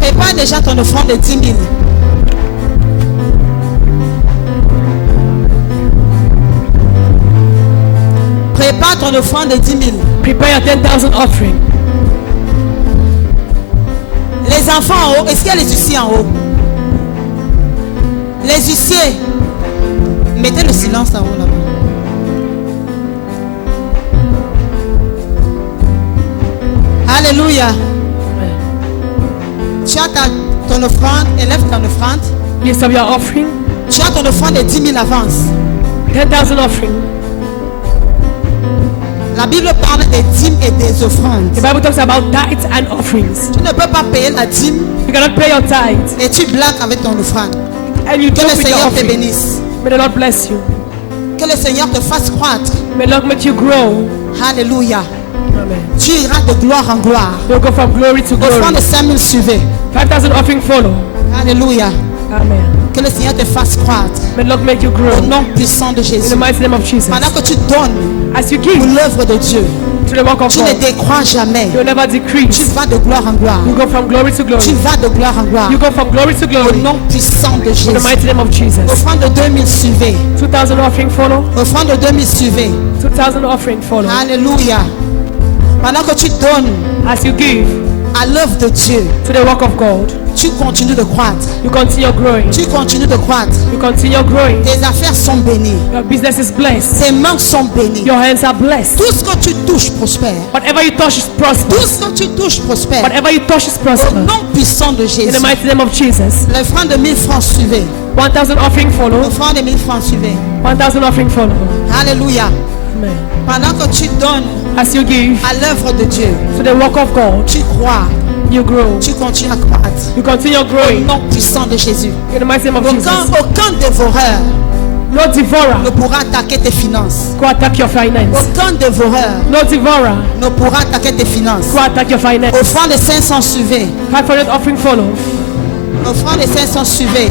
Prépare déjà ton offrande de 10 000. Prépare ton offrande de 10 000. Prepare your 10,000 offering. Les enfants en haut, est-ce qu'il y a les huissiers en haut? Les huissiers, mettez le silence en haut là-bas. Alléluia. Tu as ton offrande, élève ton offrande. Lift up your offering. Tu as ton offrande de 10 000 avance. 10,000 offering. La Bible parle des dîmes et des offrandes. The Bible talks about tithes and offerings. Tu ne peux pas payer la dîme You cannot pay your tithe et tu blagues avec ton offrande. and you Que do le with your Seigneur te offering. bénisse. May the Lord bless you. Que le Seigneur te fasse croître. May the Lord make you grow. Alléluia. Amen. Tu iras de gloire en gloire. You'll go from glory to glory. Offrande de 5 000 suivez. 5,000 offering follow. Alléluia. Amen. Que le Seigneur te fasse croître. May the Lord make you grow. Au nom puissant de In Jésus. the mighty name of Jesus. Pendant que tu donnes As you pour give l'œuvre de Dieu, to the work of tu ne God, décrois jamais. you'll never Tu decrease. vas de gloire en gloire. You go from glory to Tu glory. vas de gloire en gloire. You go from glory to Au glory. nom puissant de In the Jésus. mighty name of Jesus. Offrande de 2000 suivez. 2,000 offering follow. Offrande de 2000 suivez. 2,000 offering follow. Alléluia. Pendant que tu donnes As you give à l'œuvre de Dieu, to the work of God, tu continues de croître. you continue growing. Tu continues de croître. You continue growing. Tes affaires sont bénies. Your business is blessed. Tes mains sont bénies. Your hands are blessed. Tout ce que tu touches prospère. Whatever you touch is Tout prosperous. ce que tu touches prospère. Whatever you touch is Au prosperous. nom puissant de In Jésus. the mighty name of Jesus. L'offrande de 1000 francs suivez. 1,000 offering follow. L'offrande de 1000 francs suivez. 1,000 offering follow. Alléluia. Amen. Pendant que tu donnes As you give à l'œuvre de Dieu, to the work of God, tu crois, you grow. tu continues à croître. You continue Au growing. nom puissant de Jésus. In the mighty name of Jesus. Aucun dévoreur No devourer ne pourra attaquer tes finances. go attack your finance. Aucun dévoreur No devourer ne pourra attaquer tes finances. go attack your finance. Offrande de 500 suivez. 500 offering follow. Offrande de 500 suivez.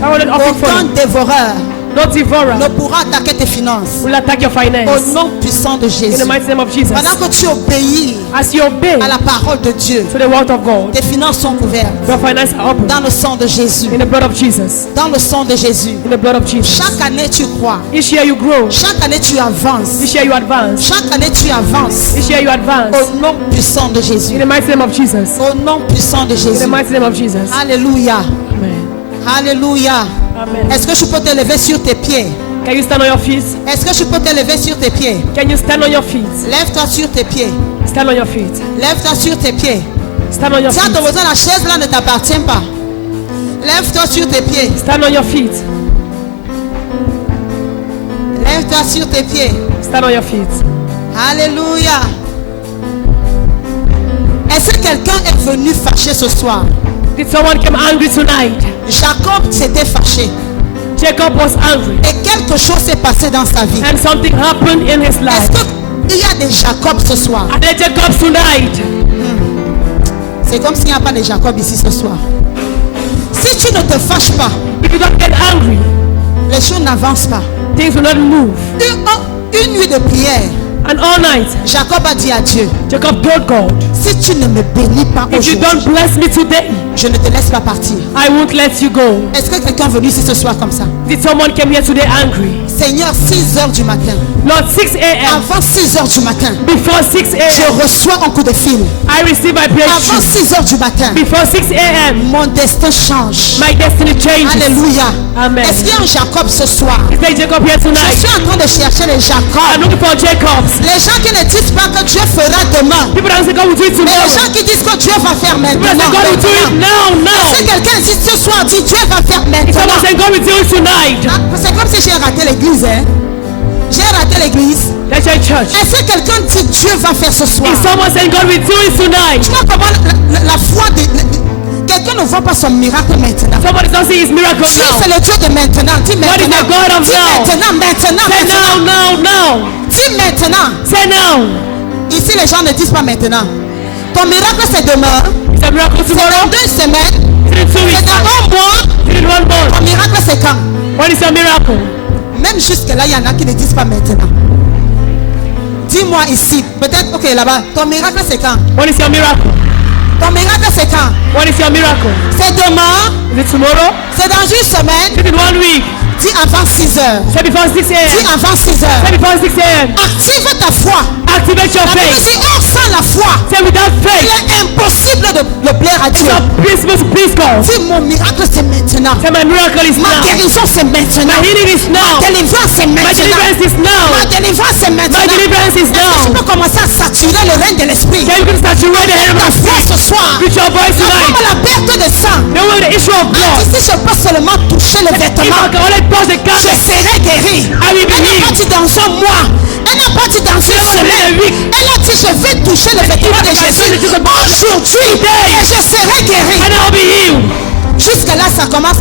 500 offering Aucun follow. dévoreur No devourer ne pourra attaquer tes finances. will attack your finance. Au nom puissant de In Jésus. the mighty name of Jesus. Pendant que tu obéis As you obey à la parole de Dieu, to the word of God, tes finances sont couvertes. your finances are open. Dans le sang de Jésus. In the blood of Jesus. Dans le sang de Jésus. In the blood of Jesus. Chaque année tu crois. Each year you grow. Chaque année tu avances. Each year you advance. Chaque année tu avances. Each year you advance. Au nom puissant de Jésus. In the mighty name of Jesus. Au nom puissant de In Jésus. the mighty name of Jesus. Alléluia. Amen. Alléluia. Amen. Est-ce que tu peux te lever sur tes pieds? Can you stand on your feet? Est-ce que tu peux te lever sur tes pieds? Can you stand on your feet? Lève-toi sur tes pieds. Stand on your feet. Lève-toi sur tes pieds. Stand on your Tiens, ton feet. voisin, la chaise là ne t'appartient pas. Lève-toi sur tes pieds. Stand on your feet. Lève-toi sur tes pieds. Stand on your feet. Alléluia. Est-ce que quelqu'un est venu fâché ce soir? Did someone come angry tonight? Jacob s'était fâché. Jacob was angry. Et quelque chose s'est passé dans sa vie. And something happened in his life. Est-ce qu'il y a des Jacob ce soir? Are there Jacobs tonight? C'est comme s'il n'y a pas de Jacob ici ce soir. Si tu ne te fâches pas, If you don't get angry, les choses n'avancent pas. things will not move. Une nuit de prière, And all night, Jacob a dit à Dieu, Jacob told God, si tu ne me bénis pas if you aujourd'hui, don't bless me today, je ne te laisse pas partir. I won't let you go. Est-ce que quelqu'un est venu ici ce soir comme ça? Did someone come here today angry? Seigneur, 6 heures du matin, Lord, 6 a.m. avant 6 heures du matin, Before 6 je a.m. reçois un coup de fil. I receive my Avant breakthrough. 6 heures du matin, Before 6 a.m. mon destin change. My destiny changes. Alléluia. Amen. Est-ce qu'il y a un Jacob ce soir? Is there Jacob here Je tonight? suis en train de chercher les I'm Jacob. looking for Jacobs. Les gens qui ne disent pas que Dieu fera demain. People don't say God will do it Mais les tomorrow. gens qui disent que Dieu va faire People maintenant. don't say God will do it maintenant. now. Si quelqu'un dit ce soir, dit Dieu va faire If someone maintenant. say God will do it tonight, Ah, c'est comme si j'ai raté l'église. Hein? J'ai raté l'église. that's your church. Est-ce que quelqu'un dit Dieu va faire ce soir? If someone saying God will do it tonight, Tu vois comment la foi de... Quelqu'un ne voit pas son miracle maintenant. somebody don't see his miracle Dieu, now. c'est le Dieu de maintenant. Dis God is maintenant. the God of Dis now. maintenant. Say now. Dis maintenant. Say now. Ici, les gens ne disent pas maintenant. Ton miracle, c'est demain. It's a miracle C'est dans tomorrow. 2 semaines. It's in 2 C'est weeks. dans 1 mois. It's in 1 month. Ton miracle, c'est quand? What is your miracle? Même jusque-là, il y en a qui ne disent pas maintenant. Dis-moi ici. Peut-être, ok, là-bas. Ton miracle, c'est quand? What is your miracle? Ton miracle, c'est quand? What is your miracle? C'est demain. Is it tomorrow? C'est dans 1 semaine. Is it in 1 week? Dis avant 6 heures. Say before 6 Dis a.m. avant 6 heures. Say before 6 a.m. Active ta foi. Activate your La Bible faith. dit, or sans la foi, Say without il faith, est impossible de plaire à it's Dieu. not possible to please God. Dis, mon miracle, c'est maintenant. Say my miracle is Ma now. guérison, c'est maintenant. My healing is Ma now. délivrance, c'est My maintenant. deliverance is now. Ma délivrance, c'est maintenant. My deliverance is Est-ce que tu now. peux commencer à saturer le règne de l'esprit? Can you saturate the head of Ta my foi feet ce soir. with your voice Comme tonight? la perte de sang. No way the issue of blood. Si je peux seulement toucher le If I vêtement, can only touch the je garment, serai guéri. I will be Elle n'a healed. pas dit dans un mois. Elle n'a pas dit dans une semaine. Elle a dit je vais toucher le vêtement de Jésus aujourd'hui et je serai guéri. and I'll be healed. Jusque là ça commence.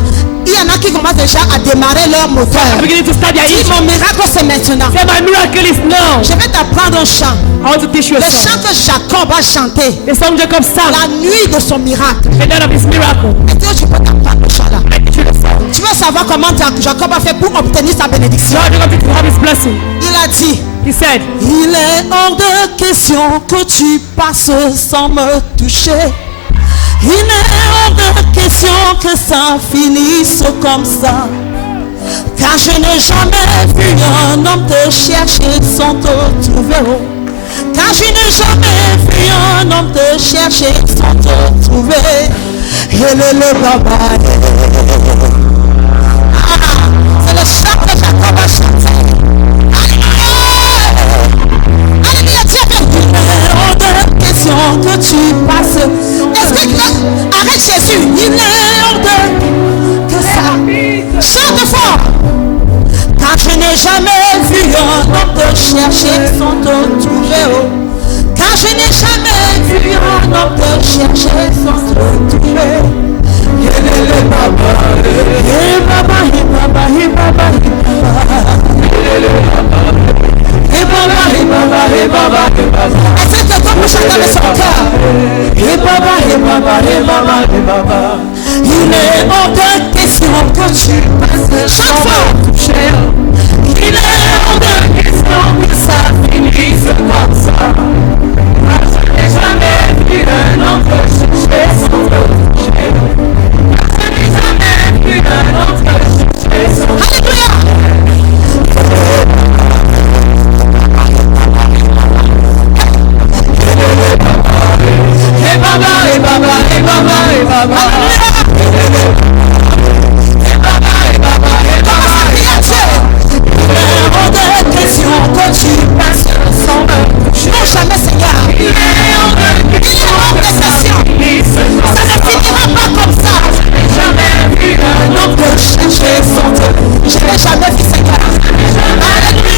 Il y en a qui commencent déjà à démarrer leur moteur. I'm beginning to start their Dis issue. mon miracle c'est maintenant. Say my miracle is now. Je vais t'apprendre un chant. I want to teach you a Le song. chant que Jacob a chanté The song Jacob sang. la nuit de son miracle. The night of his miracle. Est-ce que tu peux t'apprendre le chant là? I teach you the song. Tu veux savoir comment Jacob a fait pour obtenir sa bénédiction? So Jacob to have his blessing. Il a dit, He said, il est hors de question que tu passes sans me toucher. Il est hors de question que ça finisse comme ça. Car je n'ai jamais vu un homme te chercher sans te trouver. Car je n'ai jamais vu un homme te chercher sans te trouver. Le baba. C'est le chant que Jacob a chanté. Alléluia, Dieu il est hors de question que tu passes. Est-ce que avec Jésus, il est hors de que ça. Chante fort. Car je n'ai jamais vu un homme te chercher sans te trouver. Car je n'ai jamais vu un homme te chercher sans te trouver. Est-ce que quelqu'un peut chanter avec son cœur? Il est hors de question que tu passes. Chante fort. Il est hors de question que ça finisse comme ça. Je n'ai jamais vu un homme te chercher sans te toucher. Je n'ai jamais vu un homme te chercher sans te toucher. Non jamais Seigneur. Il est hors de question. Ça ne finira pas comme ça. Je n'ai jamais vu un homme te chercher sans te. Je n'ai jamais vu Seigneur. Alléluia.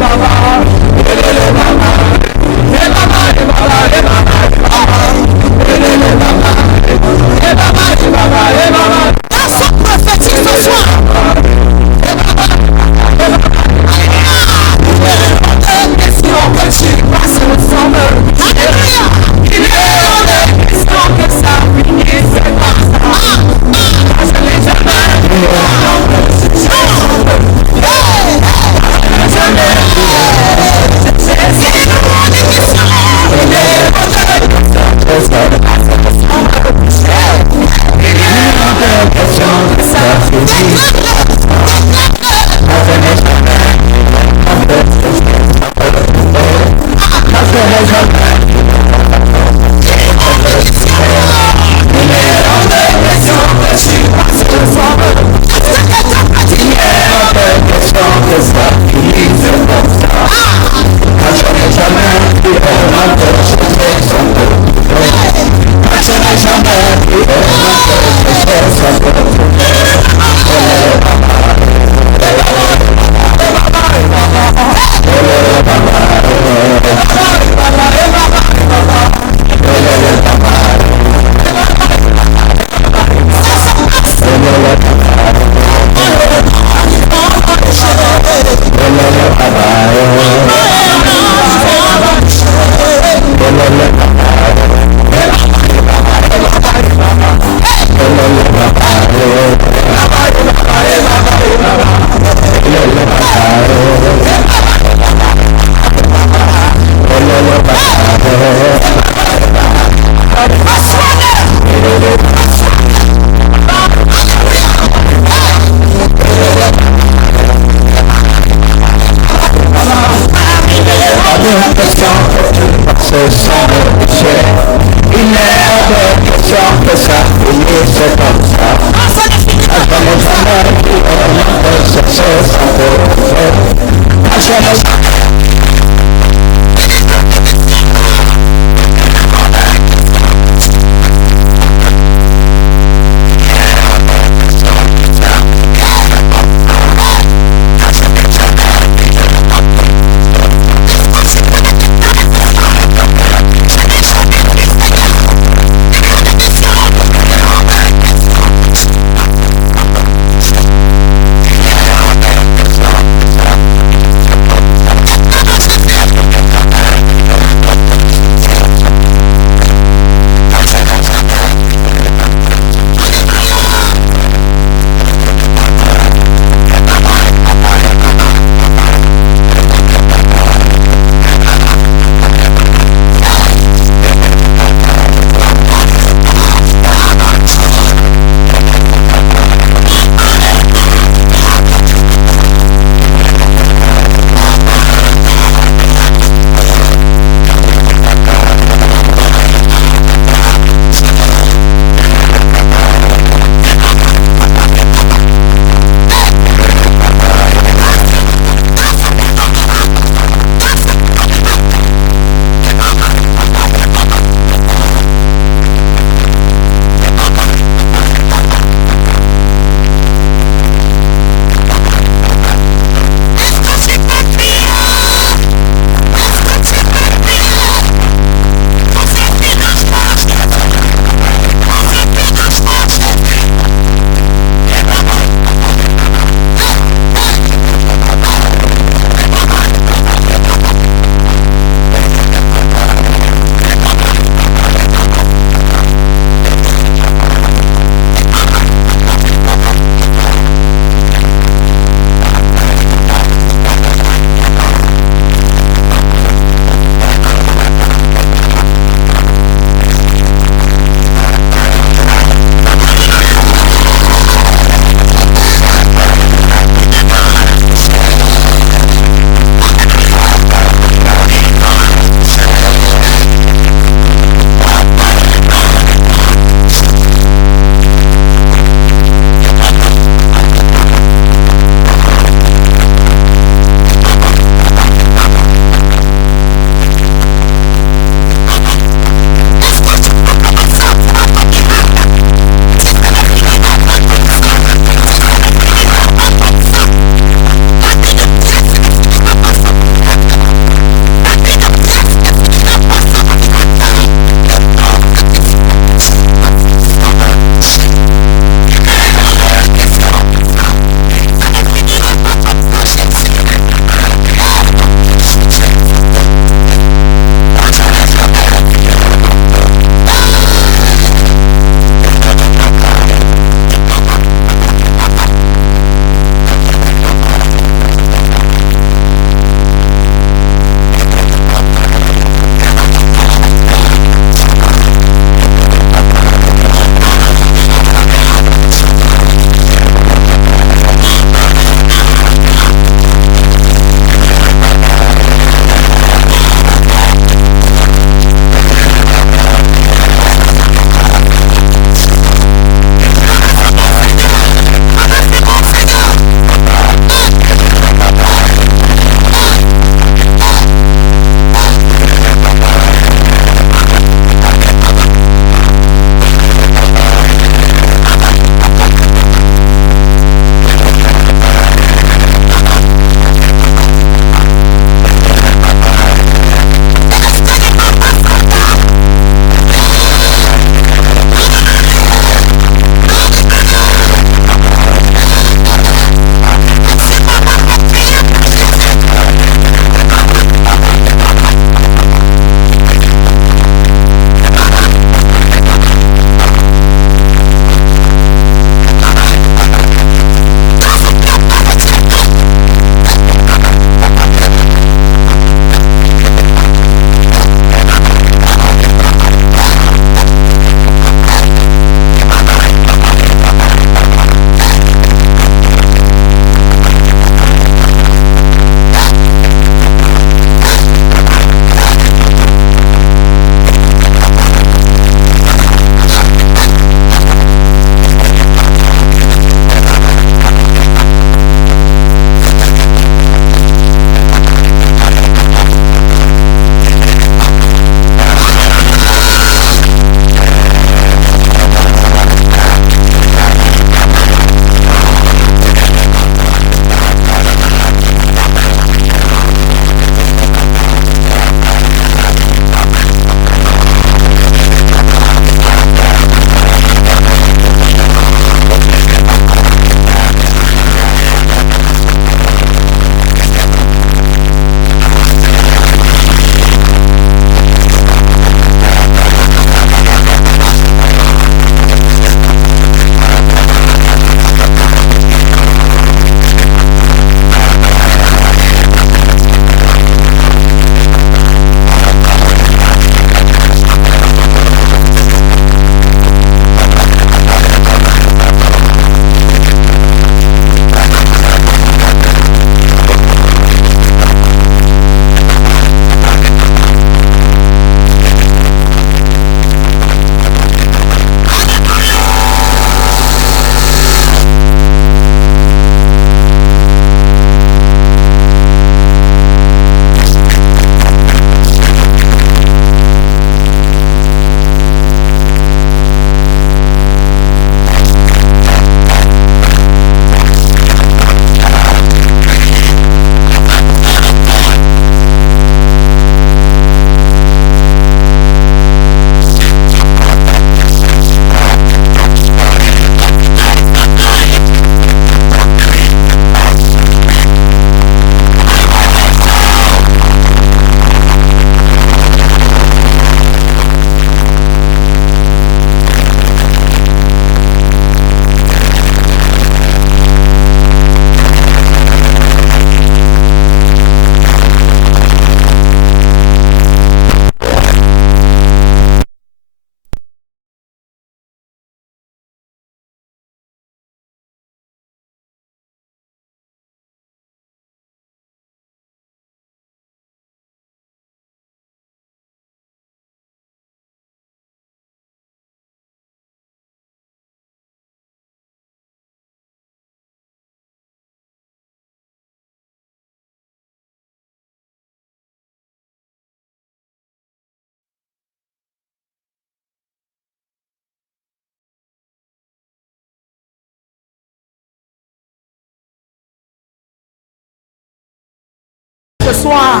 Ce soir,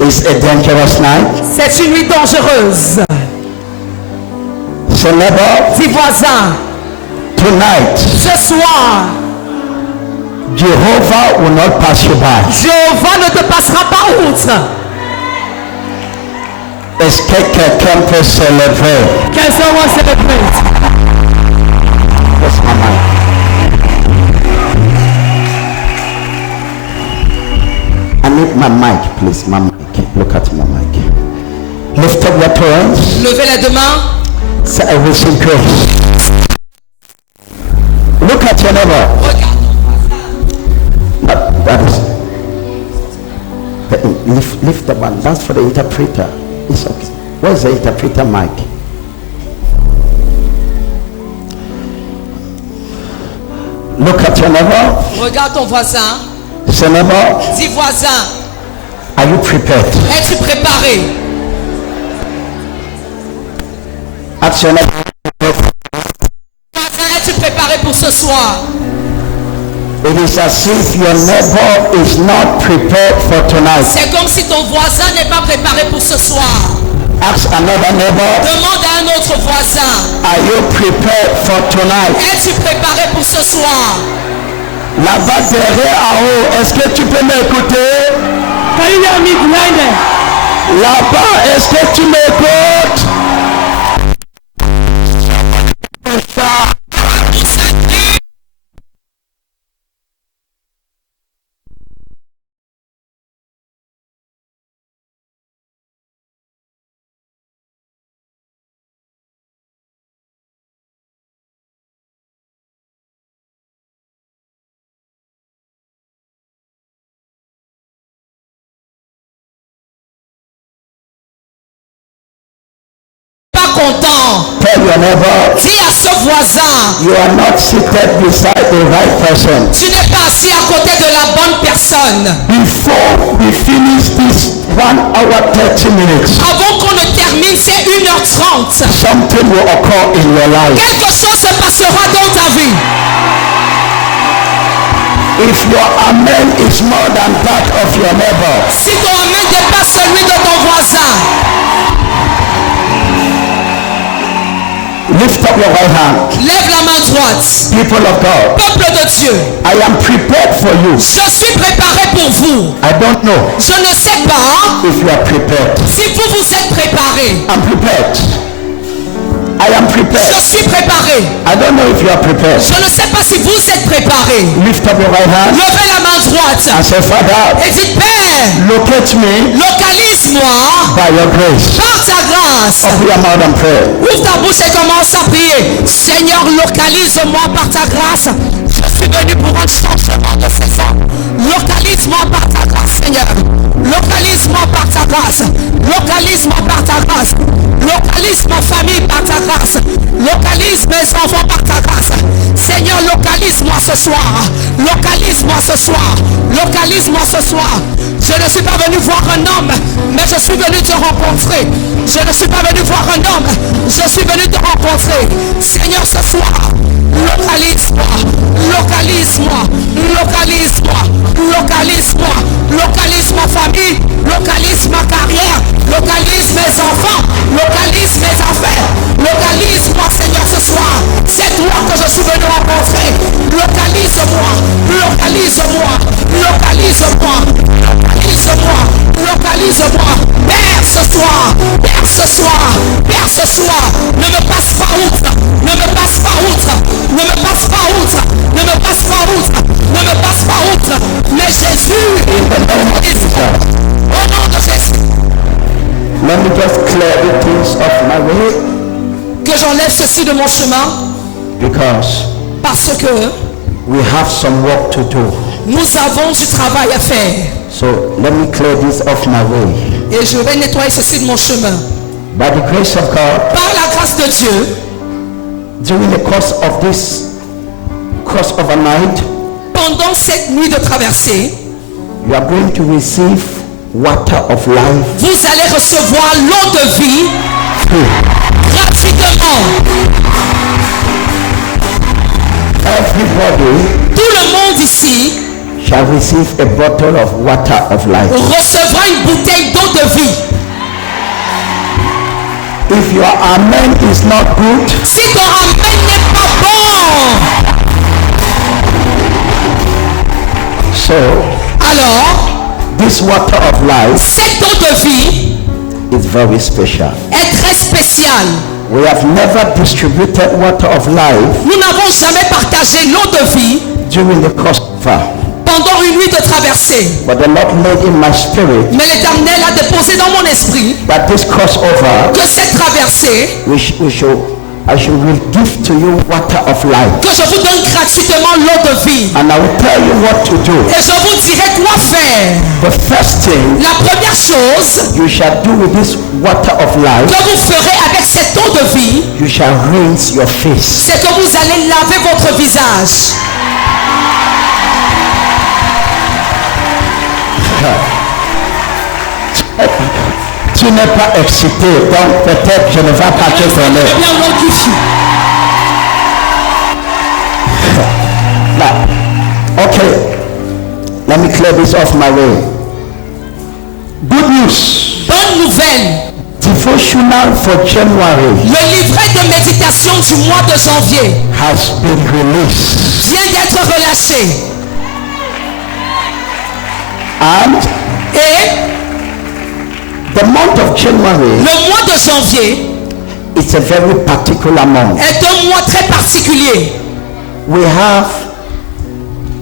is a dangerous night. c'est une nuit dangereuse. So neighbor, Dis voisin, tonight, ce soir, Jehovah will not pass you by. Jéhovah ne te passera pas outre. Est-ce que quelqu'un peut célébrer? Can someone celebrate? Where's my mic? I need my mic, please. My mic. Look at my mic. Lift up your two hands. Levez les deux mains. Say, I will sing grace. Look at your neighbor. That is. Lift the one. That's for the interpreter. It's okay. Where's the interpreter mic? Look at your neighbor. Regarde ton voisin. Say, neighbor, Dis voisin, are you prepared? es-tu préparé? Ask your neighbor. Voisin, es-tu préparé pour ce soir? It is as if your neighbor is not prepared for tonight. C'est comme si ton voisin n'est pas préparé pour ce soir. Ask another neighbor. Demande à un autre voisin, Are you prepared for tonight? es-tu préparé pour ce soir? Là-bas derrière en haut, est-ce que tu peux m'écouter? Can you hear me behind there? Là-bas, est-ce que tu m'écoutes? Content. Tell your neighbor, Dis à ce voisin, you are not seated beside the right person. tu n'es pas assis à côté de la bonne personne. Before we finish this 1 hour 30 minutes, Avant qu'on ne termine, c'est 1h30. something will occur in your life. Quelque chose se passera dans ta vie. If your amen is more than that of your neighbor, Si ton amen dépasse celui de ton voisin, lift up your right hand. lève la main droite. People of God, Peuple de Dieu, I am prepared for you. je suis préparé pour vous. I don't know Je ne sais pas if you are prepared. si vous vous êtes préparé. I'm prepared. I am prepared. Je suis préparé. I don't know if you are prepared. Je ne sais pas si vous êtes préparé. Lift up your right hand Levez la main droite and say, Father, et dites, Père, locate me localise-moi by your grace. par ta grâce. Open your mouth and pray. Ouvre ta bouche et commence à prier. Seigneur, localise-moi par ta grâce. Je suis venu pour un changement de saison. Localise-moi par ta grâce, Seigneur. Localise-moi par ta grâce. Localise-moi par ta grâce. Localise ma famille par ta grâce. Localise mes enfants par ta grâce. Seigneur, localise-moi ce soir. Localise-moi ce soir. Localise-moi ce soir. Je ne suis pas venu voir un homme, mais je suis venu te rencontrer. Je ne suis pas venu voir un homme, je suis venu te rencontrer. Seigneur, ce soir, localise-moi, localise-moi, localise-moi, localise-moi, localise ma famille, localise ma carrière, localise mes enfants, localise mes affaires, localise-moi, Seigneur, ce soir. C'est toi que je suis venu rencontrer. Localise-moi, localise-moi, localise-moi, localise-moi, localise-moi. Père, ce soir, Père, ce soir, Père, ce soir, ne me passe pas outre, ne me passe pas outre, ne me passe pas outre, ne me passe pas outre, ne me passe pas outre. Mais Jésus, au nom de Jésus, Let me just clear the things off my way que j'enlève ceci de mon chemin, because parce que we have some work to do. nous avons du travail à faire. So let me clear this off my way. Et je vais nettoyer ceci de mon chemin. By the grace of God, Par la grâce de Dieu, during the course of this cross overnight, pendant cette nuit de traversée, you are going to receive water of life vous allez recevoir l'eau de vie free. gratuitement. Everybody Tout le monde ici shall receive a bottle of water of life. recevra une bouteille d'eau de vie. If your amen is not good, Si ton amen n'est pas bon, so alors this water of life cette eau de vie is very special. est très spéciale. We have never distributed water of life Nous n'avons jamais partagé l'eau de vie during the crossover, pendant une nuit de traversée. but the Lord laid in my spirit Mais l'Éternel a déposé dans mon esprit that this crossover que cette traversée, I should will give to you water of life, que je vous donne gratuitement l'eau de vie. and I will tell you what to do. Et je vous dirai quoi faire. The first thing La première chose you shall do with this water of life, que vous ferez avec cette eau de vie, you shall rinse your face. c'est que vous allez laver votre visage. Tu n'es pas excité, donc peut-être je ne vais pas te donner. Now, okay, let me clear this off my way. Good news. Bonne nouvelle. Devotional for January Le livret de méditation du mois de janvier has been released. vient d'être relâché. And Et the month of January le mois de janvier is a very particular month. est un mois très particulier. We have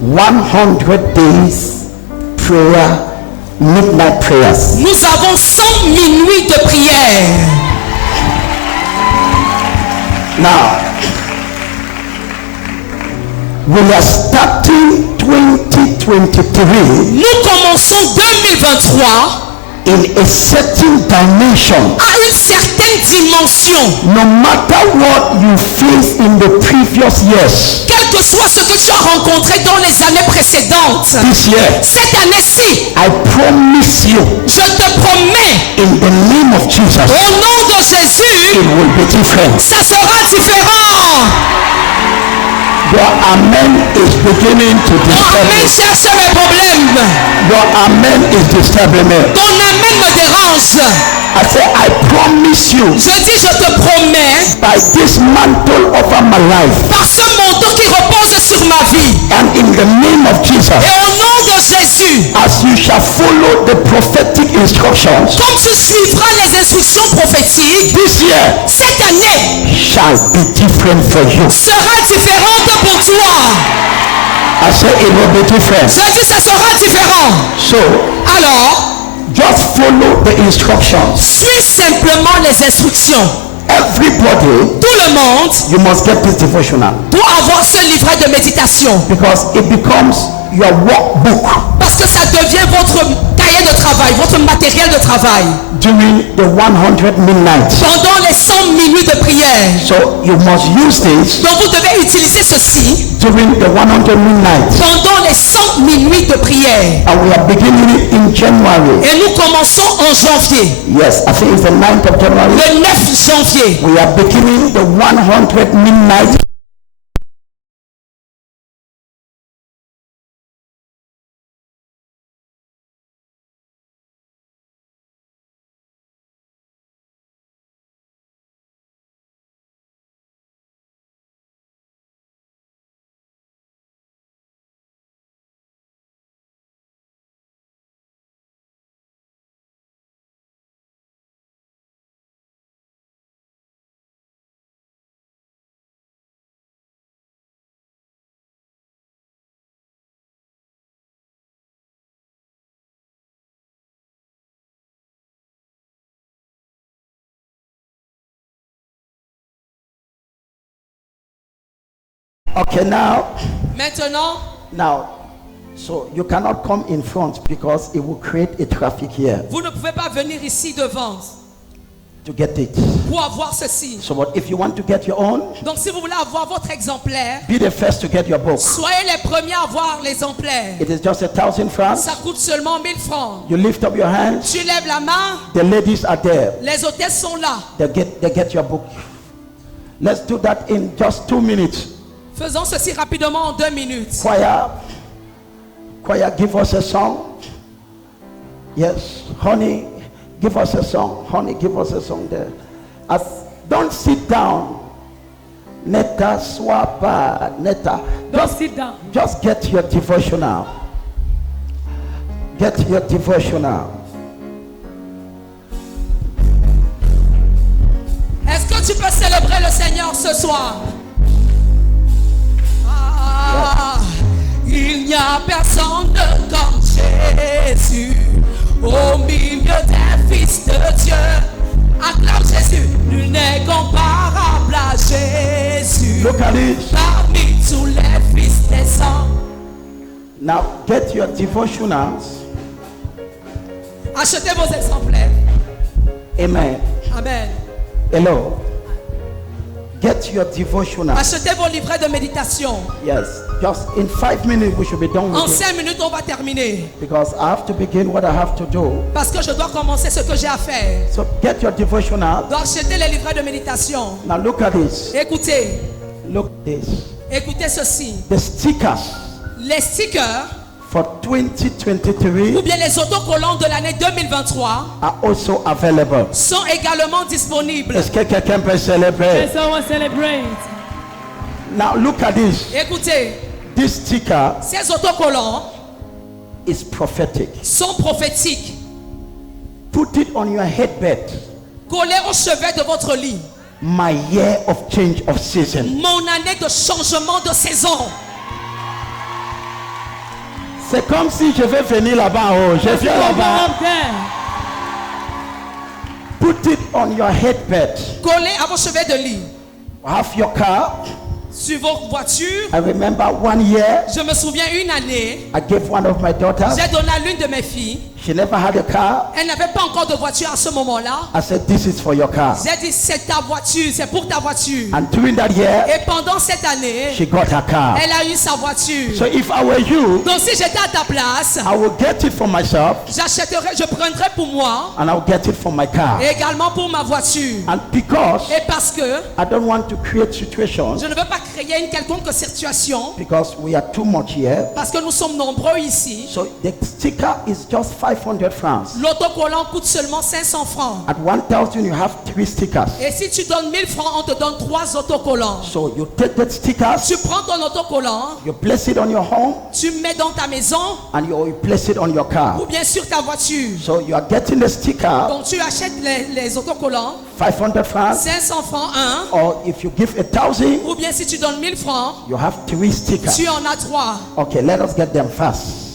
100 days prayer, midnight prayers. Nous avons 100 minuits de prière. Now, we are starting 2023 Nous commençons 2023 in a certain dimension. à une certaine dimension. No matter what you face in the previous years, Quel que soit ce que tu as rencontré dans les années précédentes, this year, cette année-ci, I promise you, je te promets, in the name of Jesus, au nom de Jésus, it will be different. ça sera différent. Your amen is beginning to Ton disturb amen me. cherche mes problèmes. Your amen is disturbing me. Ton amen me dérange. I say, I promise you, Je dis, je te promets, by this mantle over my life, par ce manteau qui repose sur ma vie, and in the name of Jesus, et au nom de Jésus, as you shall follow the prophetic instructions, comme tu suivras les instructions prophétiques, this year cette année shall be different for you. sera différente pour toi. I say it will be different. Je dis, ça sera différent. So, Alors, just follow the instructions. suis simplement les instructions. Everybody, Tout le monde you must get this devotional, doit avoir ce livret de méditation because it becomes your workbook parce que ça devient votre cahier de travail, votre matériel de travail. during the 100 midnight. Pendant les 100 minutes de prière. So you must use this Donc vous devez utiliser ceci during the 100 midnight. pendant les 100 minutes de prière. And we are beginning it in January. Et nous commençons en janvier. Yes, I think it's the 9th of January. Le 9 janvier. We are beginning the 100 midnight. Okay, now, so you cannot come in front because it will create a traffic here Vous ne pouvez pas venir ici devant to get it. pour avoir ceci. So, but if you want to get your own, Donc si vous voulez avoir votre exemplaire, be the first to get your book. soyez les premiers à avoir l'exemplaire. It is just 1,000 francs. Ça coûte seulement 1000 francs. You lift up your hands. Tu lèves la main, The ladies are there. les hôtesses sont là. They get your book. Let's do that in just 2 minutes. Faisons ceci rapidement en 2 minutes. Choir, Choir, give us a song. Yes, honey, give us a song. Honey, give us a song there. Don't sit down. Neta swapa. Neta. Don't sit down. Just get your devotional. Get your devotional. Est-ce que tu peux célébrer le Seigneur ce soir? Il n'y a personne comme Jésus au milieu des fils de Dieu. Acclame Jésus. Nul n'est comparable à Jésus. Parmi tous les fils des hommes. Now get your devotionals. Achetez vos exemplaires. Amen. Amen. Hello. Get your devotional. Achetez vos livrets de méditation. Yes. Just in 5 minutes we should be done with En it. 5 minutes, on va terminer. Because I have to begin what I have to do. Parce que je dois commencer ce que j'ai à faire. So get your devotional. Donc achetez les livrets de méditation. Now look at this. Écoutez. Look at this. Écoutez ceci. The stickers Les stickers for 2023 ou bien les autocollants de l'année 2023 are also available. sont également disponibles. Est-ce que quelqu'un peut célébrer? Can someone celebrate? Now look at this. Écoutez, This sticker ces autocollants is prophetic. sont prophétiques. Put it on your headbed. Collez au chevet de votre lit. My year of change of season. Mon année de changement de saison. C'est comme si je vais venir là-bas. Oh, je viens là-bas. Up there. Put it on your headbed. Collez à vos chevets de lit. Have your car. Sur vos voitures. I remember 1 year. Je me souviens une année. I gave one of my daughters. J'ai donné à l'une de mes filles. She never had a car. Elle n'avait pas encore de voiture à ce moment-là. I said, this is for your car. J'ai dit, c'est ta voiture, c'est pour ta voiture. And during that year, Et pendant cette année, she got her car. elle a eu sa voiture. So if I were you, Donc si j'étais à ta place, I will get it for myself j'achèterais, je prendrais pour moi and I'll get it for my car. et également pour ma voiture. And because Et parce que I don't want to create situations, je ne veux pas créer une quelconque situation, because we are too much here. parce que nous sommes nombreux ici, So the sticker is just 500 francs. l'autocollant coûte seulement 500 francs. At 1,000 you have 3 stickers. Et si tu donnes 1000 francs, on te donne 3 autocollants. So you take that stickers, Tu prends ton autocollant, you place it on your home, tu mets dans ta maison and you place it on your car. ou bien sur ta voiture. So you are getting the sticker, Donc tu achètes les autocollants, 500 francs, 500 francs un, or if you give 1,000, ou bien si tu donnes 1000 francs, you have 3 stickers. tu en as 3. Okay, let us get them fast.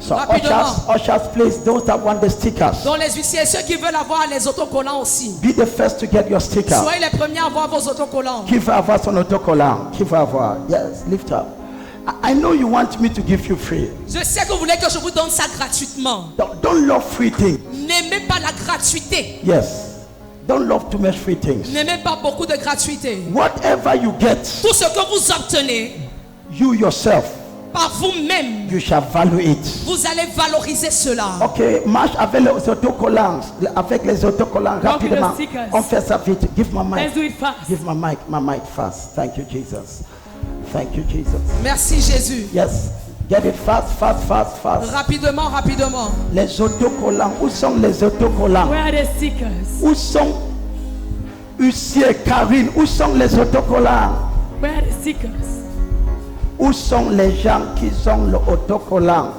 So Rapidement. ushers, please, those that want the stickers, Donc les huissiers, ceux qui veulent avoir les autocollants aussi. be the first to get your sticker. Soyez les premiers à avoir vos autocollants. Give avoir son autocollant. Give avoir. Yes, lift up. I know you want me to give you free. Je sais que vous voulez que je vous donne ça gratuitement. Don't love free things. N'aimez pas la gratuité. Yes. Don't love too much free things. N'aimez pas beaucoup de gratuité. Whatever you get, Tout ce que vous obtenez you yourself, par vous-même, you shall value it. vous allez valoriser cela. Ok, marche avec les autocollants. Avec les autocollants, rapidement. stickers. On fait ça vite. Give my mic. Let's do it fast. Give my mic fast. Thank you, Jesus. Thank you, Jesus. Merci Jésus. Yes. Get it fast. Rapidement, rapidement. Les autocollants. Où sont les autocollants? Where are the stickers? Où sont Huissier, Karine? Où sont les autocollants? Where are the stickers? Où sont les gens qui ont le autocollant?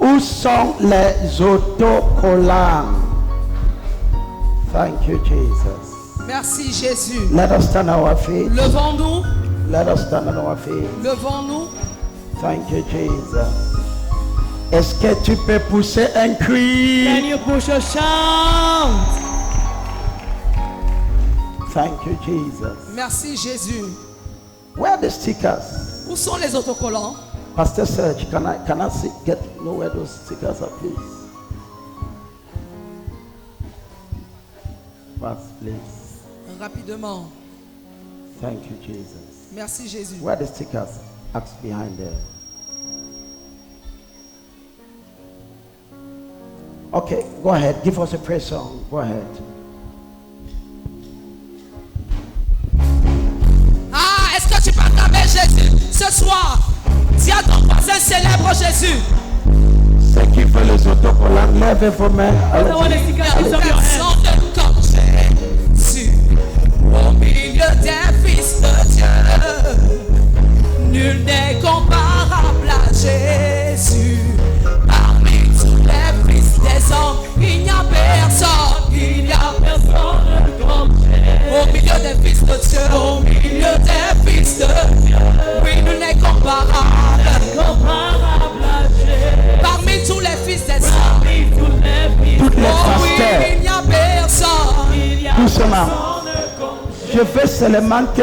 Où sont les autocollants? Thank you, Jesus. Merci Jésus. Let us stand on our feet. Levons-nous. Let us stand on our feet. Levons-nous. Thank you, Jesus. Est-ce que tu peux pousser un cri? Can you push a shout? Thank you, Jesus. Merci Jésus. Where are the stickers? Où sont les autocollants? Pastor Serge, can I know where those stickers are, please? Fast, please. Rapidement. Thank you, Jesus. Merci Jésus. Where are the stickers? Ask behind there. Okay, go ahead. Give us a praise song. Go ahead. soir, dis à ton voisin, célèbre Jésus. Ceux qui veulent les autocollants, lèvez vos mains. Personne comme Jésus au milieu des fils de Dieu. Nul n'est comparable à Jésus. Parmi tous les fils des hommes, il n'y a personne, comme Jésus. Au milieu des fils de Dieu, au milieu des fils de Dieu. Oui, nul n'est comparable à Jésus. Parmi tous les fils des hommes, Toutes les pasteurs. il n'y a personne. Doucement. Je veux seulement que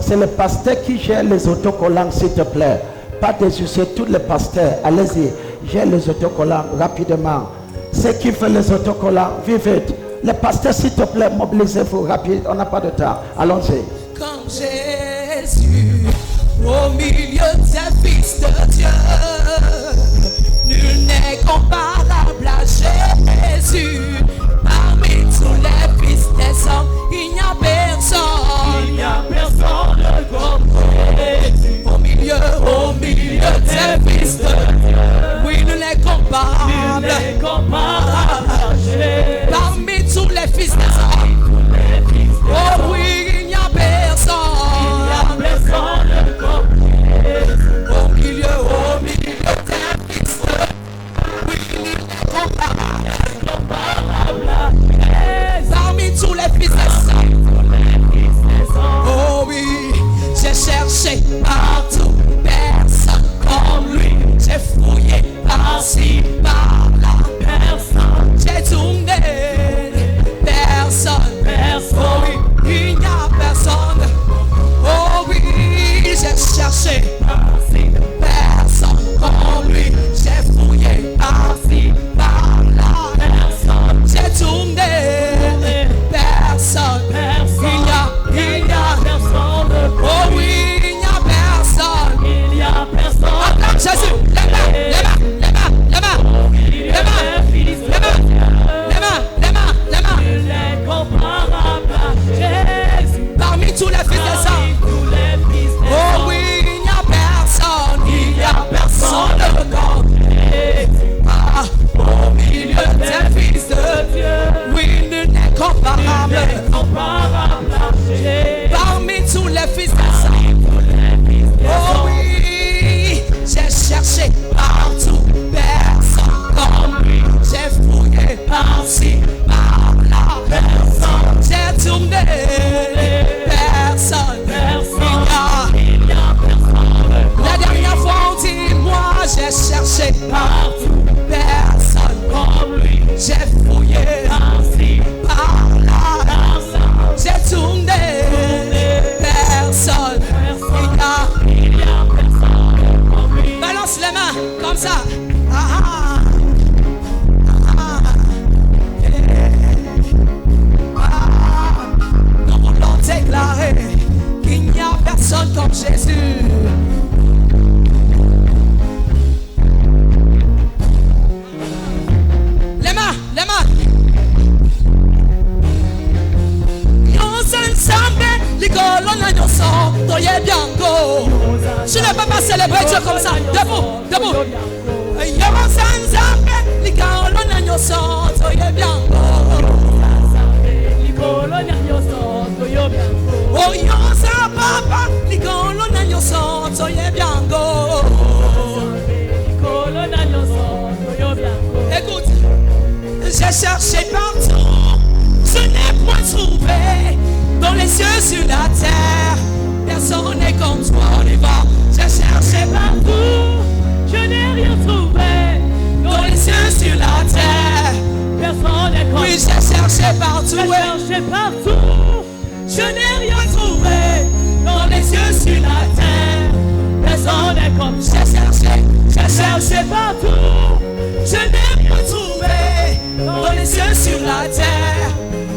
c'est le pasteur qui gère les autocollants, s'il te plaît. Pas des huissiers, tous les pasteurs. Allez-y, gère les autocollants rapidement. Ceux qui font les autocollants, vivez vite. Les pasteurs, s'il te plaît, mobilisez-vous rapide. On n'a pas de temps. Allons-y. Comme Jésus au milieu des fils de Dieu. Nul n'est comparable à Jésus. Parmi tous les fils des hommes, il n'y a personne comme Jésus. Au milieu des fils de Dieu. Oui, nul n'est comparable à Jésus. Parmi tous les fils des hommes. Oh oui, il n'y a personne comme Jésus. Au milieu des fils de Dieu. Oui, il est comparable à Jésus. Parmi tous les fils des hommes. Oh oui, j'ai cherché partout, personne comme lui. J'ai fouillé par-ci, par-là, personne. J'ai tourné, personne. Oh oui, il n'y a personne. Oh oui, j'ai cherché personne comme lui. J'ai fouillé par-ci, par-là, personne. J'ai tourné, personne. Il y a personne. Oh oui, il n'y a personne. Acclame Jésus. Les mains. Parmi tous les fils des hommes. Oh oui, il n'y a personne comme Jésus. Au milieu des fils de Dieu. Oui, nul n'est comparable à Jésus. Parmi tous les fils des hommes. Oh oui, j'ai cherché partout, personne comme lui. J'ai fouillé par-ci, par-là, personne. J'ai tourné, personne. Il y a personne. La dernière fois on dit moi, j'ai cherché partout, personne comme lui. J'ai fouillé par-ci, par-là, personne. J'ai tourné, personne. Il y a personne comme lui. Balance les mains comme ça. Nous voulons déclarer qu'il n'y a personne comme Jésus. Les mains. Je ne peux pas célébrer Dieu comme ça. Debout. Écoute, j'ai cherché partout, je n'ai point trouvé. Dans les cieux sur la terre, personne n'est comme toi. On y va. J'ai cherché partout, je n'ai rien trouvé. Dans les cieux sur la terre, personne n'est comme toi. Oui, j'ai cherché partout, je n'ai rien trouvé. Dans les cieux sur la terre, personne n'est comme toi. J'ai cherché partout, je n'ai rien trouvé. Dans les cieux sur la terre,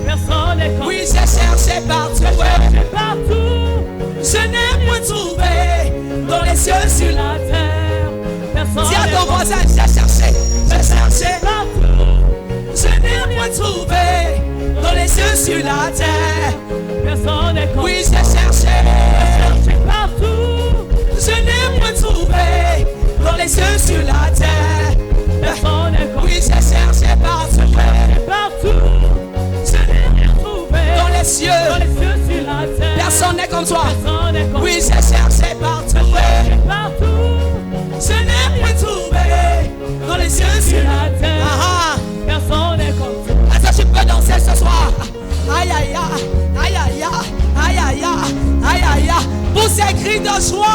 personne n'est comme. Oui, j'ai cherché partout, je n'ai rien trouvé. Dans les cieux sur la terre, personne. Dis à ton voisin, j'ai cherché partout, je n'ai rien trouvé. Dans les cieux sur la terre, personne n'est comme. Oui, j'ai cherché partout, je n'ai les cieux, sur la terre. Personne n'est comme Oui, j'ai cherché partout. partout. Je n'ai rien trouvé. Dans les cieux, sur la terre. personne n'est comme toi. Personne n'est comme Oui, j'ai cherché partout. partout. Je n'ai rien trouvé. Dans les cieux, sur la terre. Ah, ah. Personne n'est comme toi. Est-ce que tu peux danser ce soir? Aïe, aïe, aïe, aïe, aïe, aïe, aïe, aïe, aïe, aïe. Pour ces cris de joie.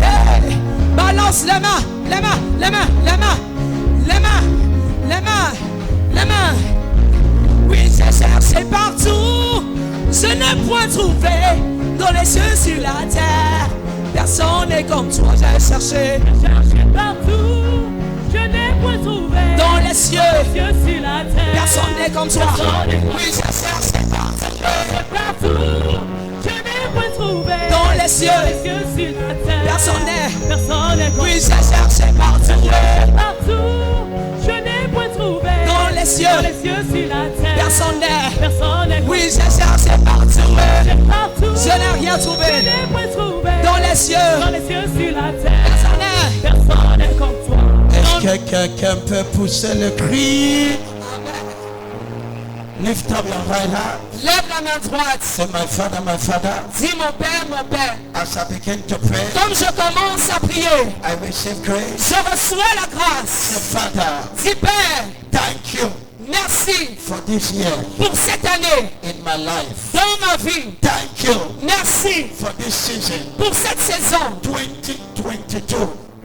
Hey, balance les mains, les mains, les mains, les mains, les mains, les mains, les mains. Oui, j'ai cherché partout, je n'ai point trouvé. Dans les cieux, sur la terre, personne n'est comme toi. J'ai cherché partout. Je n'ai point trouvé. dans les cieux, sur la terre. personne n'est comme toi. Personne n'est Oui, j'ai cherché partout. Je n'ai point trouvé. dans les cieux, sur la terre. personne n'est. Personne n'est comme Oui, j'ai cherché partout. partout. Je n'ai point trouvé. Dans les cieux, sur la terre. personne n'est. Personne n'est Oui, j'ai cherché partout. partout. Je n'ai rien Je trouvé. n'ai point trouvé. Dans les cieux, sur la terre. personne n'est. Personne n'est comme toi. Est-ce que quelqu'un peut pousser le cri? Lift up your right hand. Lève la main droite. Say, my father, my father. Dis mon Père, mon Père. As I begin to pray, Comme je commence à prier, I receive grace. je reçois la grâce. Say, Father, Dis Père, thank you merci for this year pour cette année in my life. dans ma vie. Thank you Merci for this season. pour cette saison. 2022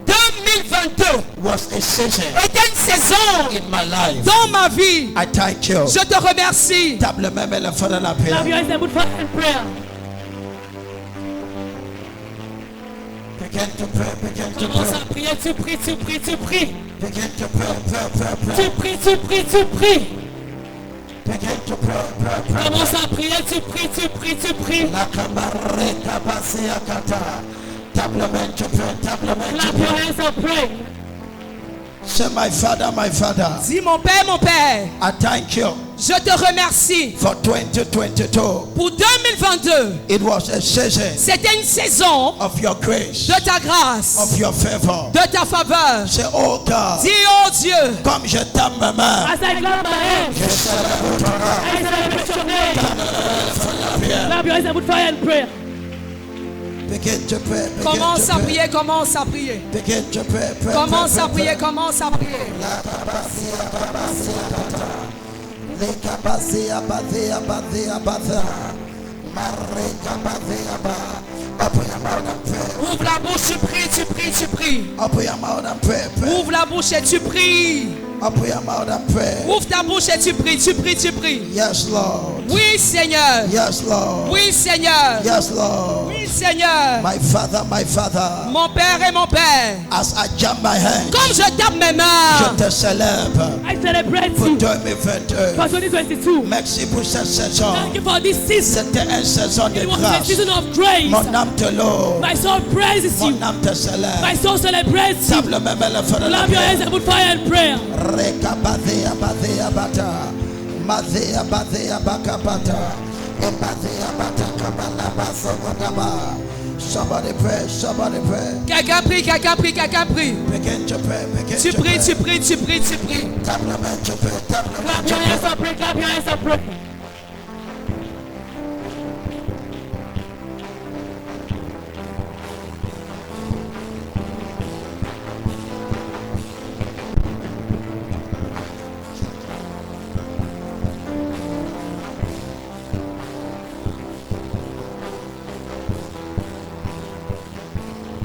2022 was a season était une saison in my life. Dans ma vie, I thank you. je te remercie. Tape le même et le feu de la Clap paix. your hands and put fire and prayer. Begin to pray, begin to Commence pray. à prier, tu pries, tu pries, tu pries. Begin to pray, pray, pray, Tu pray. pries, tu pries, tu pries. Begin to pray, pray, pray. Commence à prier, tu pries, tu pries, tu pries. La camareta pasia kata. Tape le même, tu pray, tape le même, tu Clap your pray. hands and pray. Say, my father, my father. Dis mon Père, mon Père, I thank you je te remercie for 2022. pour 2022. It was a season C'était une saison of your grace, de ta grâce, of your favor. de ta faveur. Say, oh God, Dis, oh Dieu, comme je tape ma main, As I clap my hands, je célèbre ton nom. I celebrate your name. Clap your hands and put fire and prayer. Begin to pray, begin commence to à pray. prier, commence à prier. Begin to pray, pray, Commence pray, à pray, prier, pray. commence à prier. La capacia, capacia, kata. Le capacia, basia, basia, basia. Marre, capacia, ba. Open your mouth and pray. Ouvre la bouche, tu pries, tu pries, tu pries. Open your mouth and pray, pray. Ouvre la bouche et tu pries. Open your mouth and pray. Ouvre ta bouche et tu pries, tu pries, tu pries. Yes, Lord. Oui, Seigneur. Yes, Lord. Oui, Seigneur. Yes, Lord. Oui, Seigneur. My Father, my Father. Mon Père et mon Père. As I jump my hands, Comme je tape mes je mains. te célèbre I celebrate pour you 2022. for 2022. Merci pour cette saison. Thank you for this season. C'était une saison de It was a grâce. season of grace. Mon âme te loue. My soul praises you. Mon âme te célèbre. My soul celebrates you. Table même le feu de la Clap your hands paix. and put fire and prayer. Reka badea badea bata. Madea badea baka bata. Ebadea bata kabala baso wadaba. Somebody pray, somebody pray. Quelqu'un prie, quelqu'un prie, quelqu'un prie. Begin to pray, begin Tu to pries, pray. tu pries, tu pries, tu pries. Table même to pray, table même Clap to your pray. hands and pray. Clap your hands and pray.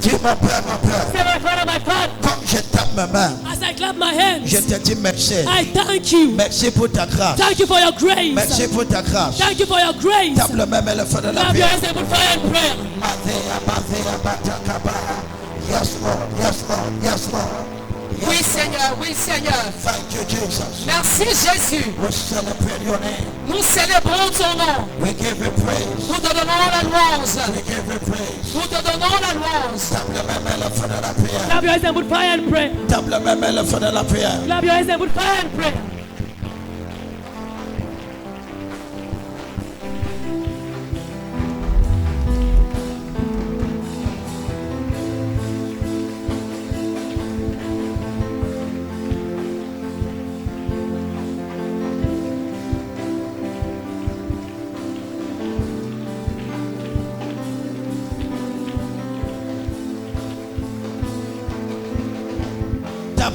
Dis mon père, mon père. Say my father, my father. Comme je tape ma main, As I clap my hands, je te dis merci. I thank you. Merci pour ta grâce. Thank you for your grace. Merci pour ta grâce. Thank you for your grace. Table même le feu de la Clap your paix. hands and put fire and prayer. Madea badea bata kaba. Yes, Lord, yes, Lord, yes, Lord. Oui, Seigneur, oui, Seigneur. Thank you, Jesus. Merci, Jésus. We celebrate your name. Nous célébrons ton nom. We give you praise. Nous te donnons la louange. We give you praise. Nous te donnons la louange. Table même le feu de la paix. Clap your hands and put fire and pray. Table même le feu de la paix. Clap your hands and put fire and pray.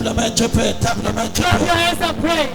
Tape la main, tu peux. Tape la main, tu Clap your peux. hands and pray.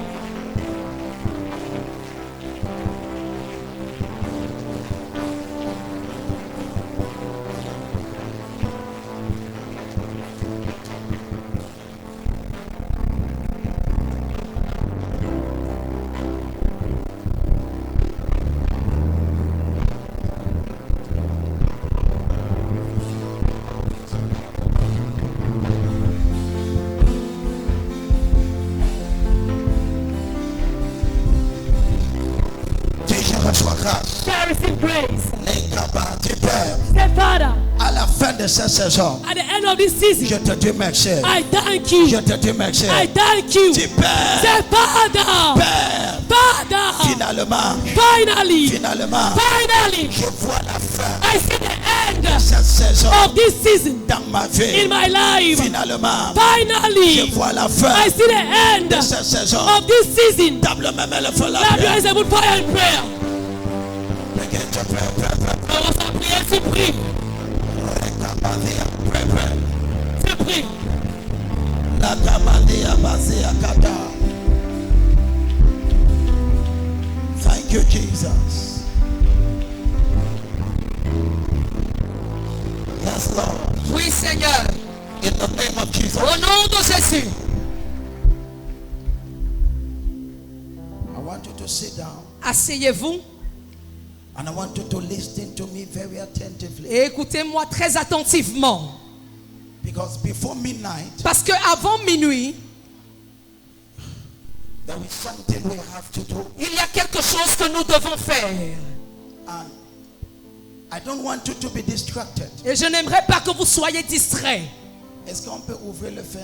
Reçois grâce. Shall receive grace. Les gabas du Père. Say, Father, À la fin de cette saison, at the end of this season, je te dis merci. I thank you. Je te dis merci. I thank you. Dis Père. Say, Father, Père. Father, Finalement, finally, finally, je vois la fin I see the end de cette saison of this season dans ma vie. in my life. Finalement, Finally, je vois la fin I see the end de cette saison. of this season. Tape le même le feu la Clap your pierre. hands and put fire and prayer. Begin to pray, pray, pray. Commence à prier, tu pries. Pray, pray. Tu pries. La gabadia bazia kata. Thank you, Jesus. Yes, Lord. Oui, Seigneur. In the name of Jesus. Au nom de Jésus. I want you to sit down Asseyez-vous and I want you to listen to me very attentively. et écoutez-moi très attentivement. Because before midnight, Parce que avant minuit, there is something we have to do. il y a quelque chose que nous devons faire. And I don't want you to be distracted. Et je n'aimerais pas que vous soyez distraits. Est-ce qu'on peut ouvrir le fenêtre?